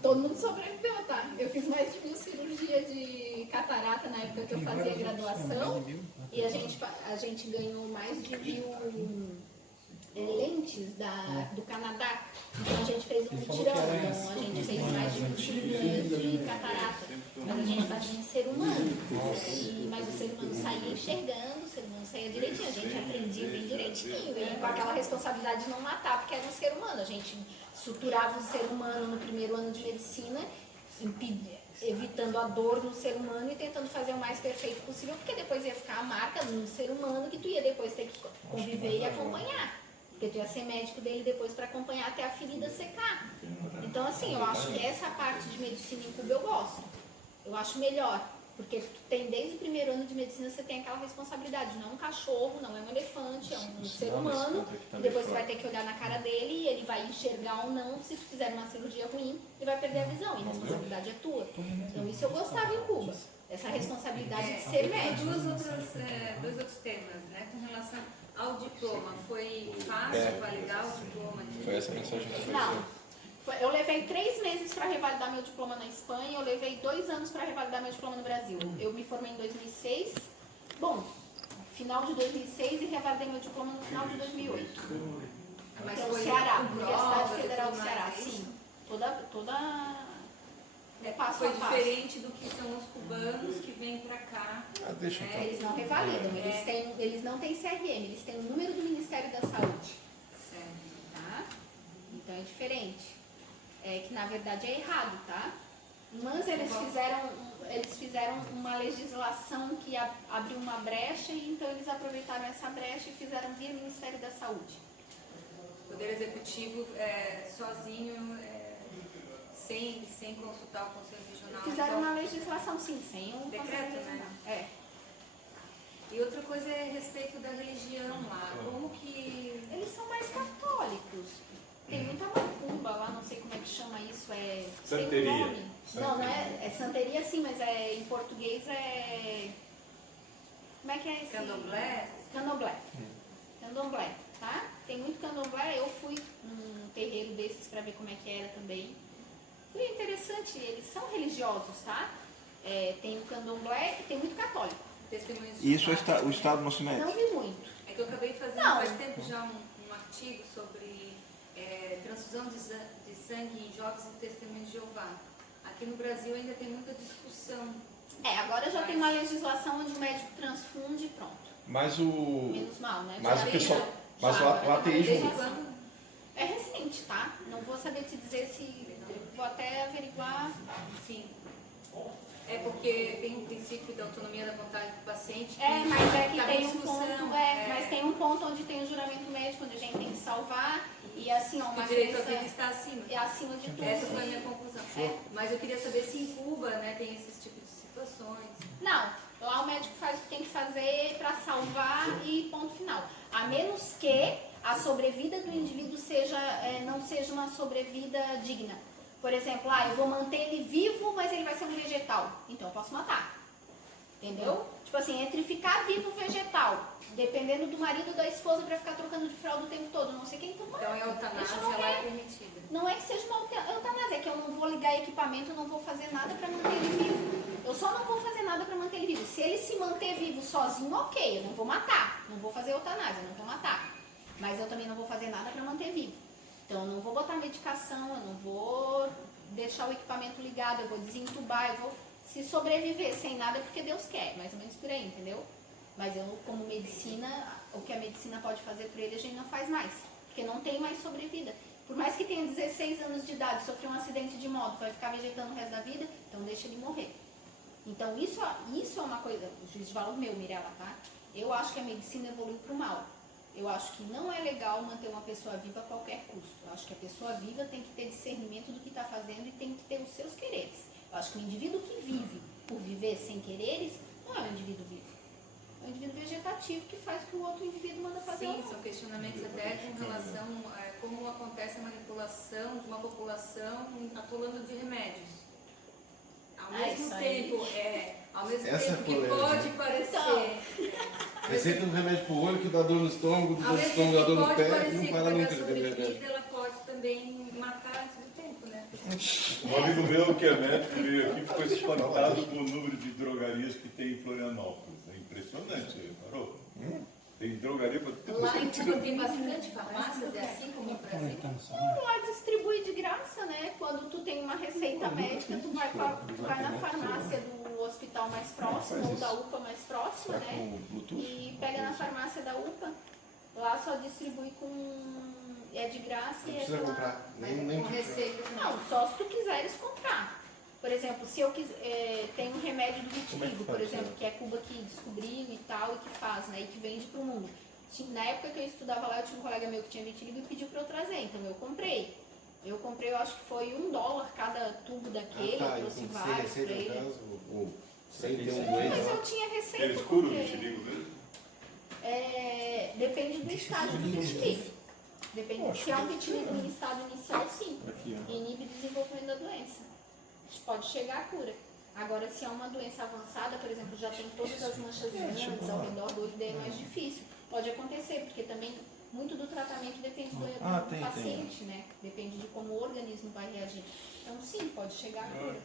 todo mundo sobreviveu, tá? Eu fiz mais de 1000 cirurgias de catarata na época que eu fazia graduação e a gente ganhou mais de 1000 lentes do Canadá. Então a gente fez um mutirão, então a gente fez mais de 1000 cirurgias de catarata. Mas a gente fazia em ser humano. Mas o ser humano saía enxergando, o ser humano saía direitinho, a gente aprendia bem direitinho, e com aquela responsabilidade de não matar, porque era um ser humano. A gente suturava o ser humano no primeiro ano de medicina, evitando a dor no ser humano e tentando fazer o mais perfeito possível, porque depois ia ficar a marca no ser humano que tu ia depois ter que conviver e acompanhar. Porque tu ia ser médico dele depois para acompanhar até a ferida secar. Então, assim, eu acho que essa parte de medicina em Cuba eu gosto. Eu acho melhor. Porque tu tem, desde o primeiro ano de medicina, você tem aquela responsabilidade. Não é um cachorro, não é um elefante, é um ser humano. E depois você vai ter que olhar na cara dele e ele vai enxergar ou não. Se tu fizer uma cirurgia ruim, ele vai perder a visão. E a responsabilidade é tua. Então, isso eu gostava em Cuba. Essa responsabilidade de ser médico. Dois outros temas, né? Com relação ao diploma, foi fácil validar o diploma? Foi essa mensagem que eu Não. Eu levei 3 meses para revalidar meu diploma na Espanha, eu levei 2 anos para revalidar meu diploma no Brasil. Eu me formei em 2006, final de 2006 e revalidei meu diploma no final de 2008. Mas Então, foi Ceará, com Universidade provas e Federal tudo do Ceará, mais, é sim. isso? Toda passo Foi a passo. diferente do que são os cubanos que vêm para cá. deixa então. Eles não revalidam, eles não têm CRM, eles têm o número do Ministério da Saúde. Certo. Tá? Então é diferente. É que na verdade é errado, tá? Mas eles fizeram uma legislação que abriu uma brecha e então eles aproveitaram essa brecha e fizeram via Ministério da Saúde. O Poder Executivo sozinho, sem consultar o Conselho Regional. Fizeram uma legislação, sim, sem um decreto, né? É. E outra coisa é a respeito da religião lá. Como que... Eles são mais católicos. Tem muita macumba lá, não sei como é que chama isso, Santeria. Tem um nome. Não é santeria sim, mas em português como é que é esse? Candomblé? Candomblé, tá? Tem muito candomblé, eu fui num terreiro desses para ver como é que era também. Foi interessante, eles são religiosos, tá? Tem o candomblé e tem muito católico. Testemunhos de E isso o Estado não se mete? Não vi muito. É que eu acabei fazendo faz tempo já um artigo sobre transfusão de sangue em jovens e testemunhos de Jeová. Aqui no Brasil ainda tem muita discussão. Agora já tem uma legislação onde o médico transfunde e pronto. Mas Menos mal, né? Mas Já o tem, pessoal. já. Mas Já, o agora ateísmo. tem uma legislação. É recente, tá? Não vou saber te dizer se. Vou até averiguar. Sim. É porque tem um princípio da autonomia da vontade do paciente. Mas é que tá tem em um discussão, ponto. Mas tem um ponto onde tem o juramento médico, onde a gente tem que salvar. E assim, uma o direito à crença vida está acima. é acima de tudo. Essa foi a minha conclusão. Mas eu queria saber se em Cuba, né, tem esses tipos de situações. Não, lá o médico faz o que tem que fazer para salvar e ponto final. A menos que a sobrevida do indivíduo não seja uma sobrevida digna. Por exemplo, eu vou manter ele vivo, mas ele vai ser um vegetal. Então eu posso matar. Entendeu? Tipo assim, entre ficar vivo e vegetal, dependendo do marido ou da esposa para ficar trocando de fralda o tempo todo, não sei quem tu mata. Então é eutanásia, ela é permitida. Não é que seja uma eutanásia, é que eu não vou ligar equipamento, eu não vou fazer nada para manter ele vivo. Eu só não vou fazer nada para manter ele vivo. Se ele se manter vivo sozinho, ok, eu não vou matar. Não vou fazer eutanásia, eu não vou matar. Mas eu também não vou fazer nada para manter vivo. Então eu não vou botar medicação, eu não vou deixar o equipamento ligado, eu vou desentubar, eu vou se sobreviver sem nada porque Deus quer, mais ou menos por aí, entendeu? Mas eu, como medicina, o que a medicina pode fazer por ele, a gente não faz mais. Porque não tem mais sobrevida. Por mais que tenha 16 anos de idade, sofreu um acidente de moto, vai ficar vegetando o resto da vida, então deixa ele morrer. Então isso é uma coisa, juiz de valor meu, Mirella, tá? Eu acho que a medicina evoluiu para o mal. Eu acho que não é legal manter uma pessoa viva a qualquer custo. Eu acho que a pessoa viva tem que ter discernimento do que está fazendo e tem que ter os seus quereres. Eu acho que o indivíduo que vive por viver sem quereres não é um indivíduo vivo. É um indivíduo vegetativo que faz o que o outro indivíduo manda fazer. Sim, são questionamentos até com relação a como acontece a manipulação de uma população atolando de remédios. Ao mesmo tempo, que pode parecer... Receita um remédio pro olho que dá dor no estômago, Ao do mesmo estômago dá tempo dor no pode pé, parecer não que para vai nunca dar de beber sobrevida, remédio. ela pode também matar antes do tempo, né? Um amigo meu que é médico veio aqui e ficou espantado com o número de drogarias que tem em Florianópolis. É impressionante, reparou? Tem drogaria para tudo. Lá em Cuba tem bastante farmácias, é assim como no Brasil. Lá distribui de graça, né? Quando tu tem uma receita médica, tu vai na farmácia do hospital mais próximo ou da UPA mais próxima, né? E pega na farmácia da UPA. Lá só distribui é de graça e é precisa comprar, nem com receita. Não, só se tu quiseres comprar. Por exemplo, se eu quiser, tem um remédio do vitiligo, por exemplo, que é Cuba que descobriu e tal, e que faz, né, e que vende pro mundo. Na época que eu estudava lá, eu tinha um colega meu que tinha vitiligo e pediu para eu trazer, então eu comprei. Eu acho que foi $1 cada tubo daquele, eu trouxe vários pra ele. Sem ter um Mas doente. eu tinha receita. Eles curam o porque, vitiligo mesmo? depende do estágio do vitiligo. Depende. Se é um vitiligo em estado inicial, sim. Inibe o desenvolvimento da doença. Pode chegar à cura. Agora, se é uma doença avançada, por exemplo, já tem todas as manchas grandes ao redor do olho, daí é mais difícil. Pode acontecer, porque também muito do tratamento depende do paciente, né? Depende de como o organismo vai reagir. Então, sim, pode chegar à cura.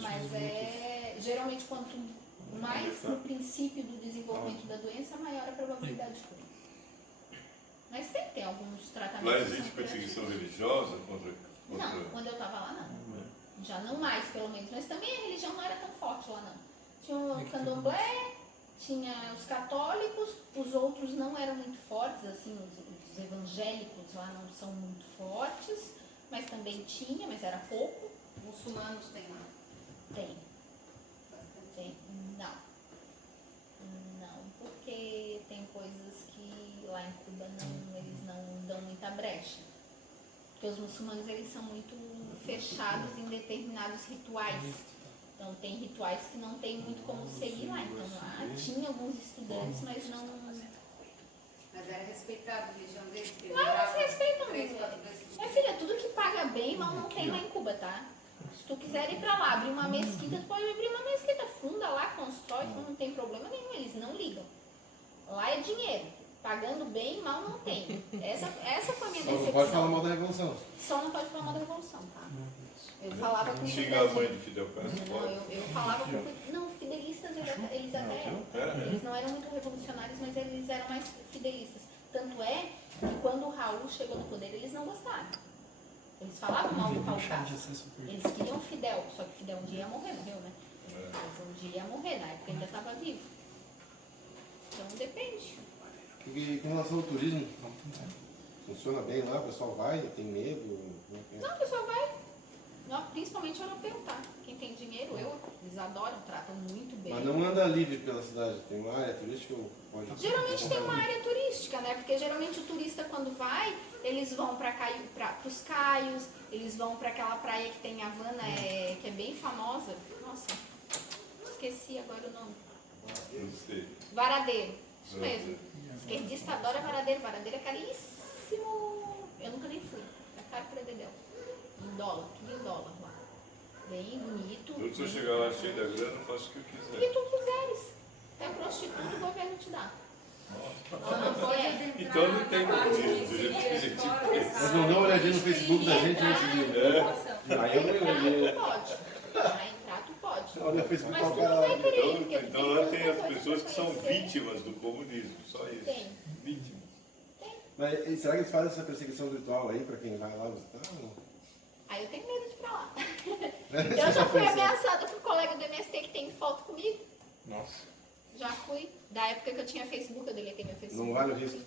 Mas geralmente, quanto mais no princípio do desenvolvimento da doença, maior a probabilidade de cura. Mas tem alguns tratamentos. Lá existe perseguição religiosa contra... Não, quando eu estava lá, não. Já não mais, pelo menos. Mas também a religião não era tão forte lá, não. Tinha o candomblé, tinha os católicos, os outros não eram muito fortes, assim, os evangélicos lá não são muito fortes, mas também tinha, mas era pouco. Muçulmanos tem lá? Tem. Não. Não, porque tem coisas que lá em Cuba eles não dão muita brecha. Porque os muçulmanos, eles são muito fechados em determinados rituais. Então, tem rituais que não tem muito como seguir lá. Então, lá tinha alguns estudantes, mas não... Mas era respeitado a religião deles? Lá eles respeitam mesmo. Minha filha, tudo que paga bem, mal não tem lá em Cuba, tá? Se tu quiser ir pra lá, abrir uma mesquita, tu pode abrir uma mesquita. Funda lá, constrói, não tem problema nenhum. Eles não ligam. Lá é dinheiro. Pagando bem, mal não tem. Essa foi a minha decepção. Só não pode falar mal da Revolução. Só não pode falar mal da Revolução, tá? Eu falava com... Xinga a mãe de Fidel Castro, Não, pode? eu falava com... Não, fidelistas eles até eram. Eles não eram muito revolucionários, mas eles eram mais fidelistas. Tanto é que quando o Raul chegou no poder, eles não gostaram. Eles falavam mal do Raul Castro. Eles queriam Fidel, só que Fidel um dia ia morrer, morreu, né? Mas um dia ia morrer, na época ainda estava vivo. Então depende. E com relação ao turismo, funciona bem lá? O pessoal vai, tem medo? Não, o pessoal vai. Não, principalmente europeu, tá? Quem tem dinheiro, eles adoram, tratam muito bem. Mas não anda livre pela cidade? Tem uma área turística ou pode... Geralmente tem uma área turística, né? Porque geralmente o turista quando vai, eles vão para os Caios, eles vão para aquela praia que tem em Havana, que é bem famosa. Nossa, esqueci agora o nome. Não sei. Varadeiro, isso mesmo. Esquerdista adora Varadeiro. Varadeiro é caríssimo. Eu nunca nem fui. É caro pra dedéu. Em dólar, tudo em dólar lá. Bem bonito. Se eu chegar lá cheio da grana, eu faço o que eu O que quiser. tu quiseres. Até prostituta o governo te dá. Não pode adentrar Então não tem na parte comunismo, de do jeito que a gente fora pensa. dessa Mas não dá uma olhadinha no Facebook da gente antes de... Aí eu não Tu pode. Pra entrar, tu pode. Olha o Facebook Mas ao tu não vai caralho. querer, porque tu Então lá tem as tanta coisa pessoas pra que são conhecer. vítimas do comunismo, só isso. Tem. Vítimas. Mas e será que eles fazem essa perseguição virtual aí pra quem vai lá visitar? ou não? Aí eu tenho medo de ir pra lá. Eu já fui ameaçada por um colega do MST que tem foto comigo. Nossa. Já fui. Da época tinha Facebook, eu deletei meu Facebook. Não vale o risco.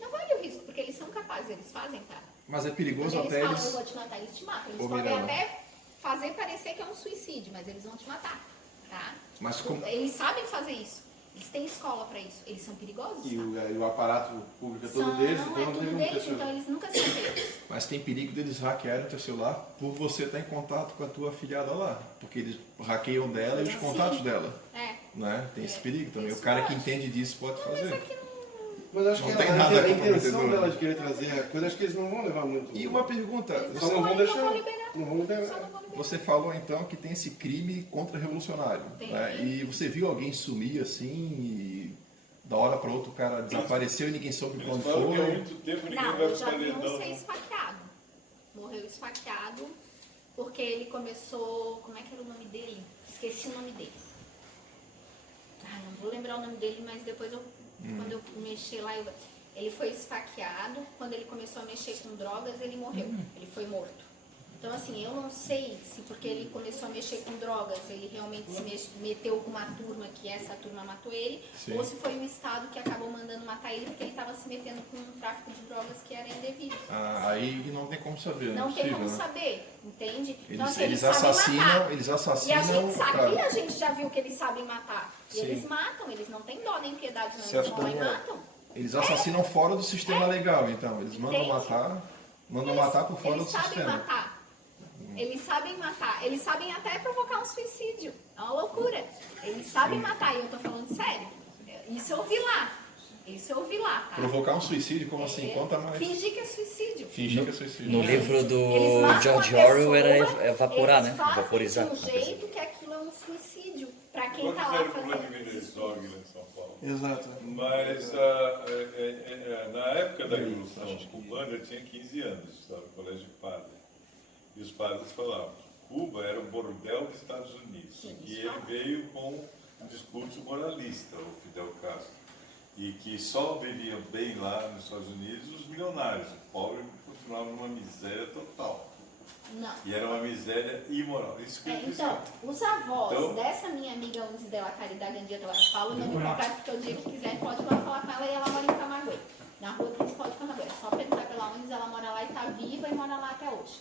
Não vale o risco, porque eles são capazes, eles fazem, tá? Mas é perigoso Quando até eles falam, eles... eu vou te matar, eles te matam. Eles Ô, podem Mirella. até fazer parecer que é um suicídio, mas eles vão te matar, tá? Mas como... Eles sabem fazer isso. Eles têm escola pra isso. Eles são perigosos, E tá? o aparato público é todo São, deles, é então não tudo tem deles, pessoa. então eles nunca são pegos. Mas tem perigo deles hackearem o teu celular por você estar em contato com a tua afilhada lá. Porque eles hackeiam dela e os Sim. contatos dela. É. Né? Tem esse perigo também. Isso O cara que pode. entende disso pode fazer. Mas acho Não que tem a nada intenção comprometedor. dela de querer trazer a coisa, acho que eles não vão levar muito. E uma pergunta. Só não vão deixar. vão liberar. Não vão liberar. Só não vão liberar. Você falou então que tem esse crime contra-revolucionário. Tem. Né? E você viu alguém sumir assim e da hora para outra o cara desapareceu e ninguém soube Eles quando falam que há foi. muito tempo ninguém Não, vai eu já pro vi paredão. um ser esfaqueado. Morreu esfaqueado porque ele começou... Como é que era o nome dele? Esqueci o nome dele. Não vou lembrar o nome dele, mas depois quando eu mexer lá, ele foi esfaqueado. Quando ele começou a mexer com drogas, ele morreu. Ele foi morto. Então, assim, eu não sei se porque ele começou a mexer com drogas, ele realmente se meteu com uma turma que essa turma matou ele, Sim. ou se foi o Estado que acabou mandando matar ele porque ele estava se metendo com um tráfico de drogas que era indevido. Aí não tem como saber. Não é tem possível, como né? saber, entende? Então, Eles, assim, eles sabem assassinam, matar. eles E a assassinam. gente sabe, cara. e a gente já viu que eles sabem matar. E Sim. eles matam, eles não têm dó nem piedade, não. Certo, Eles vão lá e Daniel. matam. Eles assassinam fora do sistema legal, então. Eles mandam Entende? matar por fora do Eles sabem sistema. matar. Eles sabem matar. Eles sabem até provocar um suicídio. É uma loucura. Eles sabem matar. E eu tô falando sério. Isso eu vi lá. Isso eu vi lá, tá? Provocar um suicídio, como assim? Conta mais. Fingir que é suicídio. Fingir que é suicídio. No livro Eles do matam George a Orwell era pessoa, evaporar, né? eles fazem Vaporizar. de um jeito que aquilo é um suicídio. Pra quem Quando tá lá fizeram com o fazendo Vladimir isso. Herzog lá em São Paulo. Exato. Mas na época da Revolução Cubana eu tinha 15 anos, estava no colégio de padre. E os padres falavam, Cuba era o bordel dos Estados Unidos. Sim, E ele veio com um discurso moralista, o Fidel Castro. E que só viviam bem lá nos Estados Unidos os milionários. O pobre continuava numa miséria total. Não. E era uma miséria imoral. Isso que eu disse. Então, os avós Então- dessa minha amiga Unice dela Caridade Andieta, ela fala o nome completo, porque o dia que quiser pode ir lá falar com ela e ela mora em Camagüey, na rua principal de Camagüey. É só perguntar pela Unice, ela mora lá e está viva e mora lá até hoje.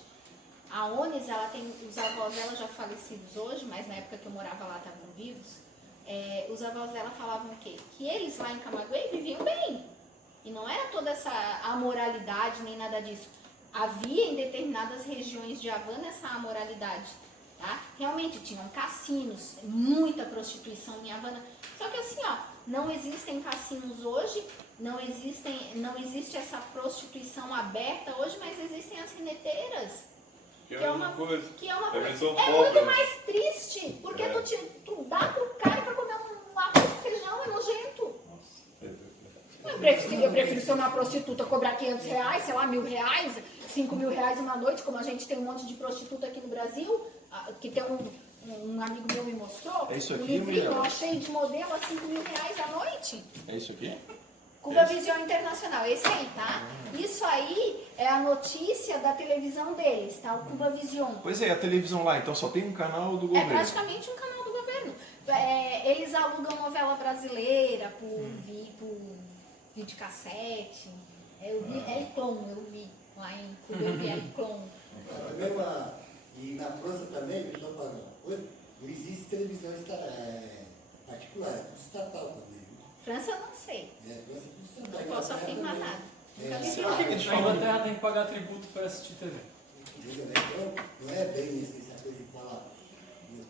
A Unice, ela tem, os avós dela já falecidos hoje, mas na época que eu morava lá estavam vivos. Os avós dela falavam o quê? Que eles lá em Camagüey viviam bem. E não era toda essa amoralidade nem nada disso. Havia em determinadas regiões de Havana essa amoralidade, tá? Realmente tinham cassinos, muita prostituição em Havana. Só que assim, ó, não existem cassinos hoje, não existe essa prostituição aberta hoje, mas existem as reneteiras. Que é uma coisa. Que é uma É coisa. visão É pobre, muito né? mais triste, porque tu dá pro cara pra comer um arroz e feijão, é nojento. Eu prefiro ser uma prostituta, cobrar R$500, sei lá, R$1.000, R$5.000 uma noite, como a gente tem um monte de prostituta aqui no Brasil, que tem um amigo meu me mostrou, É isso aqui, um livrinho Mirella? lá cheio de modelo a R$5.000 a noite. É isso aqui? Cuba Visão Internacional, esse aí, tá? Isso aí é a notícia da televisão deles, tá? O Cuba Vision. Pois é, a televisão lá, então só tem um canal do É governo. praticamente um canal do governo. Eles alugam novela brasileira por videocassete. Eu vi Elclon, eu vi lá em Cuba, eu vi Elclon. E na França também, só para coisa, não existe televisão particular, é estatal também. França eu não sei. França é tudo estatal. Não posso afirmar nada. Nunca vi Por falar. que que eles A falam? Inglaterra tem que pagar tributo para assistir TV. Então, não é bem essa coisa de falar.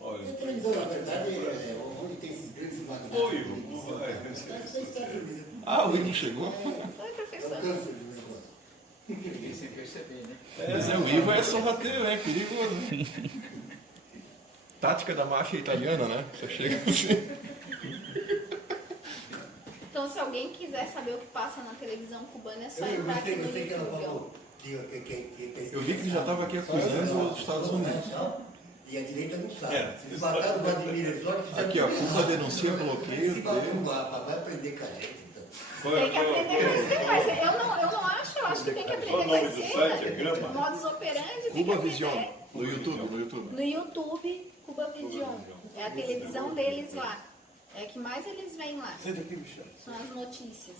Olha. A televisão, na verdade, onde tem esses grandes magnatas. Oi, Ah, o Ivo chegou? Oi, É o professor. câncer do negócio. Ninguém sem perceber, né? Mas o Ivo é sorrateiro, é perigoso. Tática da máfia italiana, né? Você chega assim. Então, se alguém quiser saber o que passa na televisão cubana, é só Eu entrar aqui no gostei que ela YouTube. ó. falou. Eu vi que ele já estava aqui acusando os Estados Unidos. E a direita não sabe. É, Se mataram o Vladimir Herzog, fizeram Aqui, ó, tudo Cuba errado. denuncia bloqueio. Se bater no mapa, vai aprender com a gente, então. Tem que aprender a crescer, mas eu não acho, eu acho que tem que aprender Qual o nome com do a site? É Grama? Modus operandi, tem que Cuba aprender. Vision. No YouTube, no YouTube. No YouTube, Cuba Vision. É a televisão deles lá. É que mais eles vêm lá. Senta aqui, Michel. São as notícias.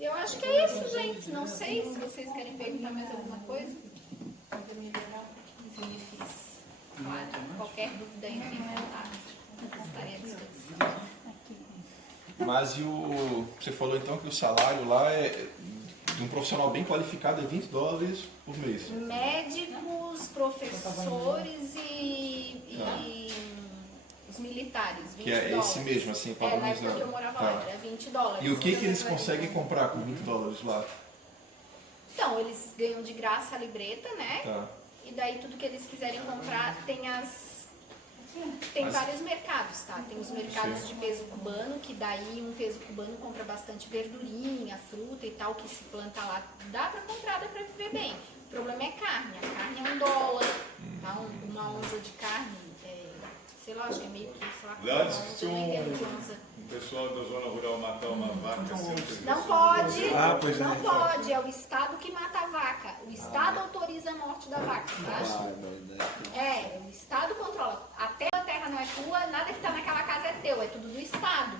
Eu acho que é isso, gente. Não sei se vocês querem perguntar mais alguma coisa. Claro, qualquer dúvida aí, fique à vontade. Estarei à disposição. Mas e o... Você falou então que o salário lá é de um profissional bem qualificado é $20 por mês. Médicos, professores e os militares, $20. Que é esse mesmo, assim, na época padronizado. que eu morava Tá. lá, era $20. E o que eles conseguem comprar com $20 lá? Então, eles ganham de graça a libreta, né? Tá. E daí tudo que eles quiserem comprar tem vários mercados, tá? Tem os mercados Sim. de peso cubano, que daí um peso cubano compra bastante verdurinha, fruta e tal, que se planta lá. Dá pra comprar, dá pra viver bem. O problema é carne. A carne é $1, tá? Uma onça de carne, sei lá, acho que é meio que, sei lá, Lá diz que se eu não entendo de onça. um pessoal da zona rural matar uma vaca sem autorização. Não pode, Pois é. não pode, é o Estado que mata a vaca. O Estado autoriza a morte da vaca, tá? O Estado controla. Até a terra não é tua, nada que tá naquela casa é teu, é tudo do Estado.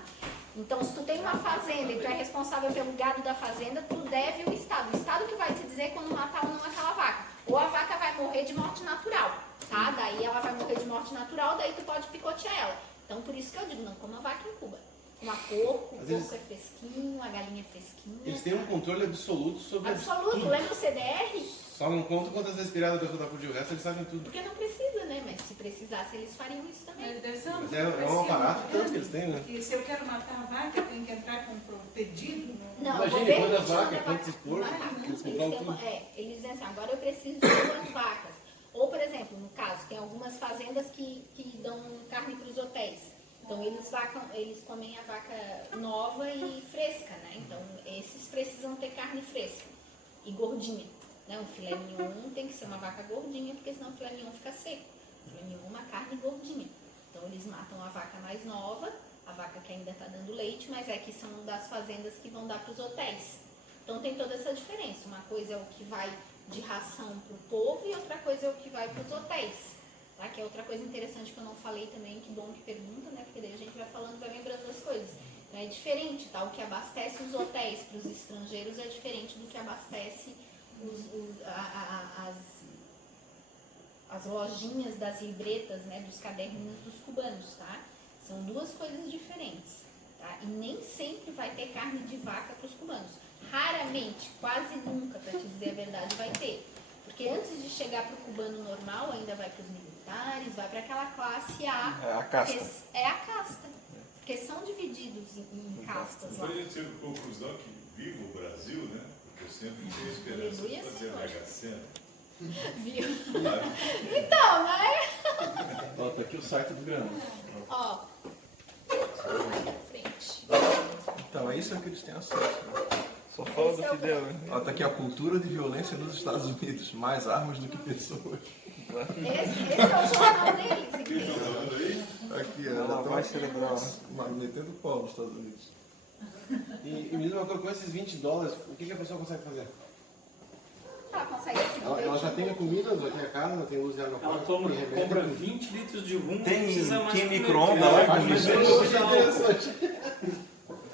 Então, se tu tem uma fazenda e tu é responsável pelo gado da fazenda, tu deve o Estado. O Estado que vai te dizer quando matar ou não aquela vaca. Ou a vaca vai morrer de morte natural, tá? Daí ela vai morrer de morte natural, daí tu pode picotear ela. Então, por isso que eu digo, não coma vaca em Cuba. Uma porco, o porco é fresquinho, a galinha é fresquinha. Eles têm um controle absoluto sobre Absoluto, tudo. lembra o CDR? Só não conta quantas respiradas a pessoa dá por dia, o resto eles sabem tudo. Porque não precisa, né? Mas se precisasse, eles fariam isso também. Mas é um aparato tanto que eles têm, né? E se eu quero matar a vaca, eu tenho que entrar com um pedido? Não, Imagine o governo quantas te manda vacas, quantos vaca- porcos, vaca. eles Eles compram têm uma- tudo. eles dizem assim, agora eu preciso de 2 vacas. Ou, por exemplo, no caso, tem algumas fazendas que dão carne para os hotéis. Então, eles comem a vaca nova e fresca, né? Então, esses precisam ter carne fresca e gordinha. Né? Um filé mignon tem que ser uma vaca gordinha, porque senão o filé mignon fica seco. O filé mignon é uma carne gordinha. Então, eles matam a vaca mais nova, a vaca que ainda está dando leite, mas é que são das fazendas que vão dar para os hotéis. Então, tem toda essa diferença. Uma coisa é o que vai de ração para o povo e outra coisa é o que vai para os hotéis. Tá? Que é outra coisa interessante que eu não falei também, que bom que pergunta, né? Porque daí a gente vai falando, vai lembrando das coisas. Então, é diferente, tá? O que abastece os hotéis para os estrangeiros é diferente do que abastece as lojinhas das libretas, né? Dos caderninhos dos cubanos, tá? São 2 coisas diferentes, tá? E nem sempre vai ter carne de vaca para os cubanos. Raramente, quase nunca, para te dizer a verdade, vai ter. Porque antes de chegar para o cubano normal, ainda vai para os militares, vai para aquela classe A. É a casta. Que é a casta. Porque são divididos em castas lá. Depois a gente chega à conclusão que viva o Brasil, né? Porque eu sempre tenho esperança de fazer a Mega Sena. Viu? Então, né? Ó, tá aqui o site do Grama. Ó. Sai da frente. Então, é isso que eles têm acesso. Né? Só fala Esse do é o Fidel, né? Ó, tá aqui a cultura de violência nos Estados Unidos. Mais armas do que pessoas. Esse é o jornal deles, entendeu? Aqui, Ela ela vai tá cerebral. metendo pau nos Estados Unidos. E me diz uma coisa, com esses $20, o que a pessoa consegue fazer? Ela consegue se Ela já tem a comida, já tem a casa, já tem luz e água no Ela quarto, tem remédio, compra tem tudo. 20 litros de rum, Tem- não precisa mais tem comer. micro-ondas lá, Mas com é Isso é legal. interessante.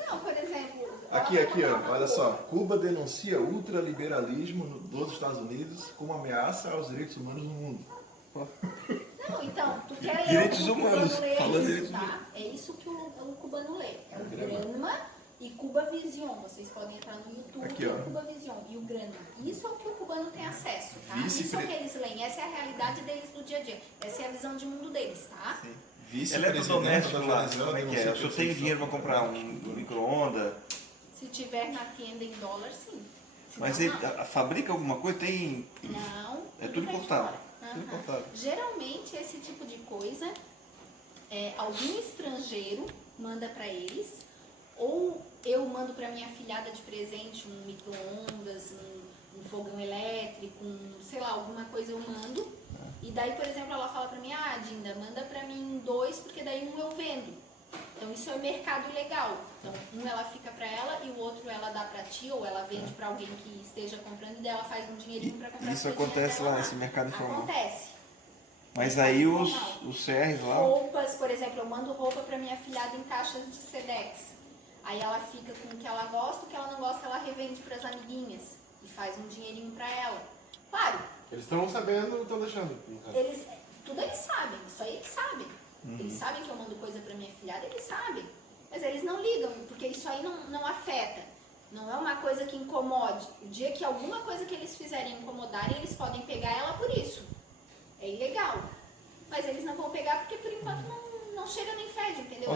Não, por exemplo... Aqui, ó, olha só. Cuba denuncia ultraliberalismo dos Estados Unidos como ameaça aos direitos humanos no mundo. Não, então, tu quer ler Direitos o que o humanos, cubano lê, fala é isso, direitos tá? É isso que o cubano lê. É o Grama e Cuba Vision. Vocês podem entrar no YouTube Aqui, e ó. o Cuba Vision e o Grama. Isso é o que o cubano tem acesso, tá? Vice-pre- Isso é o que eles leem. Essa é a realidade deles do dia a dia. Essa é a visão de mundo deles, tá? Eletrodoméstico lá, Venezuela como é que é? denuncia O senhor tem dinheiro para comprar um micro-ondas? Se tiver na tenda em dólar, sim. Se Mas não, ele não. fabrica alguma coisa? Tem. Não. É tudo vem de importado. fora. Tudo Aham. importado. Geralmente esse tipo de coisa algum estrangeiro manda pra eles, ou eu mando pra minha afilhada de presente um micro-ondas, um fogão elétrico, sei lá, alguma coisa eu mando. E daí, por exemplo, ela fala pra mim, Dinda, manda pra mim 2, porque daí um eu vendo. Então isso é mercado legal. Então um ela fica pra ela e o outro ela dá pra ti, ou ela vende pra alguém que esteja comprando e daí ela faz um dinheirinho pra comprar as Isso coisinhas acontece dela lá nesse mercado informal. Acontece. Mas aí os CRs lá... Roupas, por exemplo, eu mando roupa para minha afilhada em caixas de Sedex. Aí ela fica com o que ela gosta, o que ela não gosta ela revende para as amiguinhas e faz um dinheirinho para ela. Claro. Eles estão sabendo, estão deixando. Tudo eles sabem, isso aí eles sabem. Eles sabem que eu mando coisa para minha afilhada, eles sabem. Mas eles não ligam, porque isso aí não afeta. Não é uma coisa que incomode. O dia que alguma coisa que eles fizerem incomodarem, eles podem pegar ela por isso. É ilegal. Mas eles não vão pegar porque por enquanto não cheira nem fede, entendeu?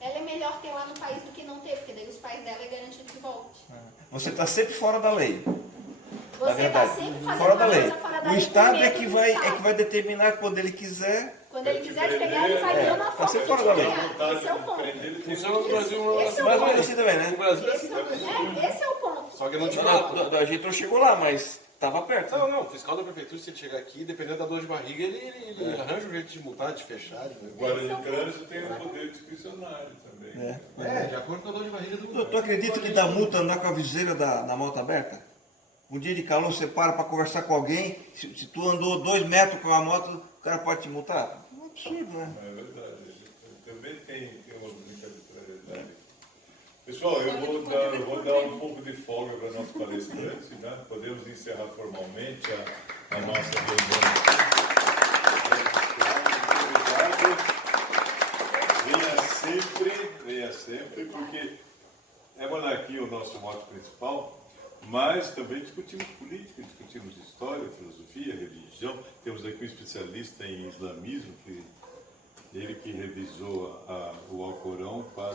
Ela é melhor ter lá no país do que não ter, porque daí os pais dela é garantido que volte. Você está sempre fora da lei. Você está sempre fazendo fora da uma lei. coisa fora da O lei. Estado com é medo que do vai Estado. determinar quando ele quiser. Quando ele quiser te pegar, ele vai ter uma forma ser de fora te da lei. pegar. Esse é o ponto. Funciona no Brasil Esse é o Mais ou ponto. menos assim também, né? No Brasil Esse é o ponto. Só que não te A gente não chegou lá, mas estava perto. Não, o fiscal da prefeitura, se ele chegar aqui, dependendo da dor de barriga, ele arranja um jeito de multar, de fechar. O guarda de trânsito tem o poder discricionário também. De acordo com a dor de barriga do Tu acredita que dá multa andar com a viseira na moto aberta? Um dia de calor, você para conversar com alguém, se tu andou 2 metros com a moto, o cara pode te multar? É um absurdo, né? É verdade. Também tem uma brincadeira. Pessoal, eu vou dar um pouco de folga para nossos palestrantes, né? Podemos encerrar formalmente a nossa reunião. Obrigado. Venha sempre, porque é monarquia o nosso mote principal, mas também discutimos política, discutimos história, filosofia, religião. Temos aqui um especialista em islamismo, ele que revisou o Alcorão para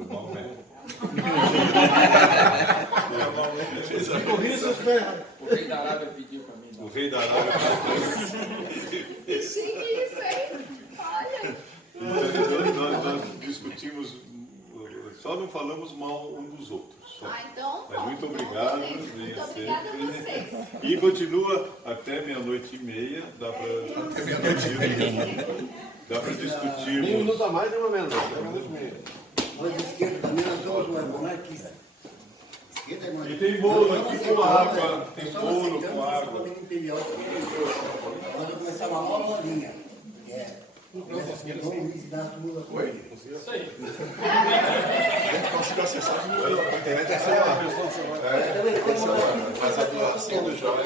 o Maomé. O rei da Arábia pediu para mim. O rei da Arábia Isso aí. Olha. Nós discutimos, só não falamos mal um dos outros. Só. Então, mas muito obrigado. Muito obrigada a vocês. E continua até 00:30. Dá para discutir. Nem um minuto a mais, nem uma menos. Nós de esquerda também nós somos monarquistas. Esquerda é monarquista. E tem bolo aqui com água. Tem bolo com água. Pode começar uma nova molinha. Oi? Isso aí. A gente conseguiu acessar a internet, é celular. Mas a doação do Joel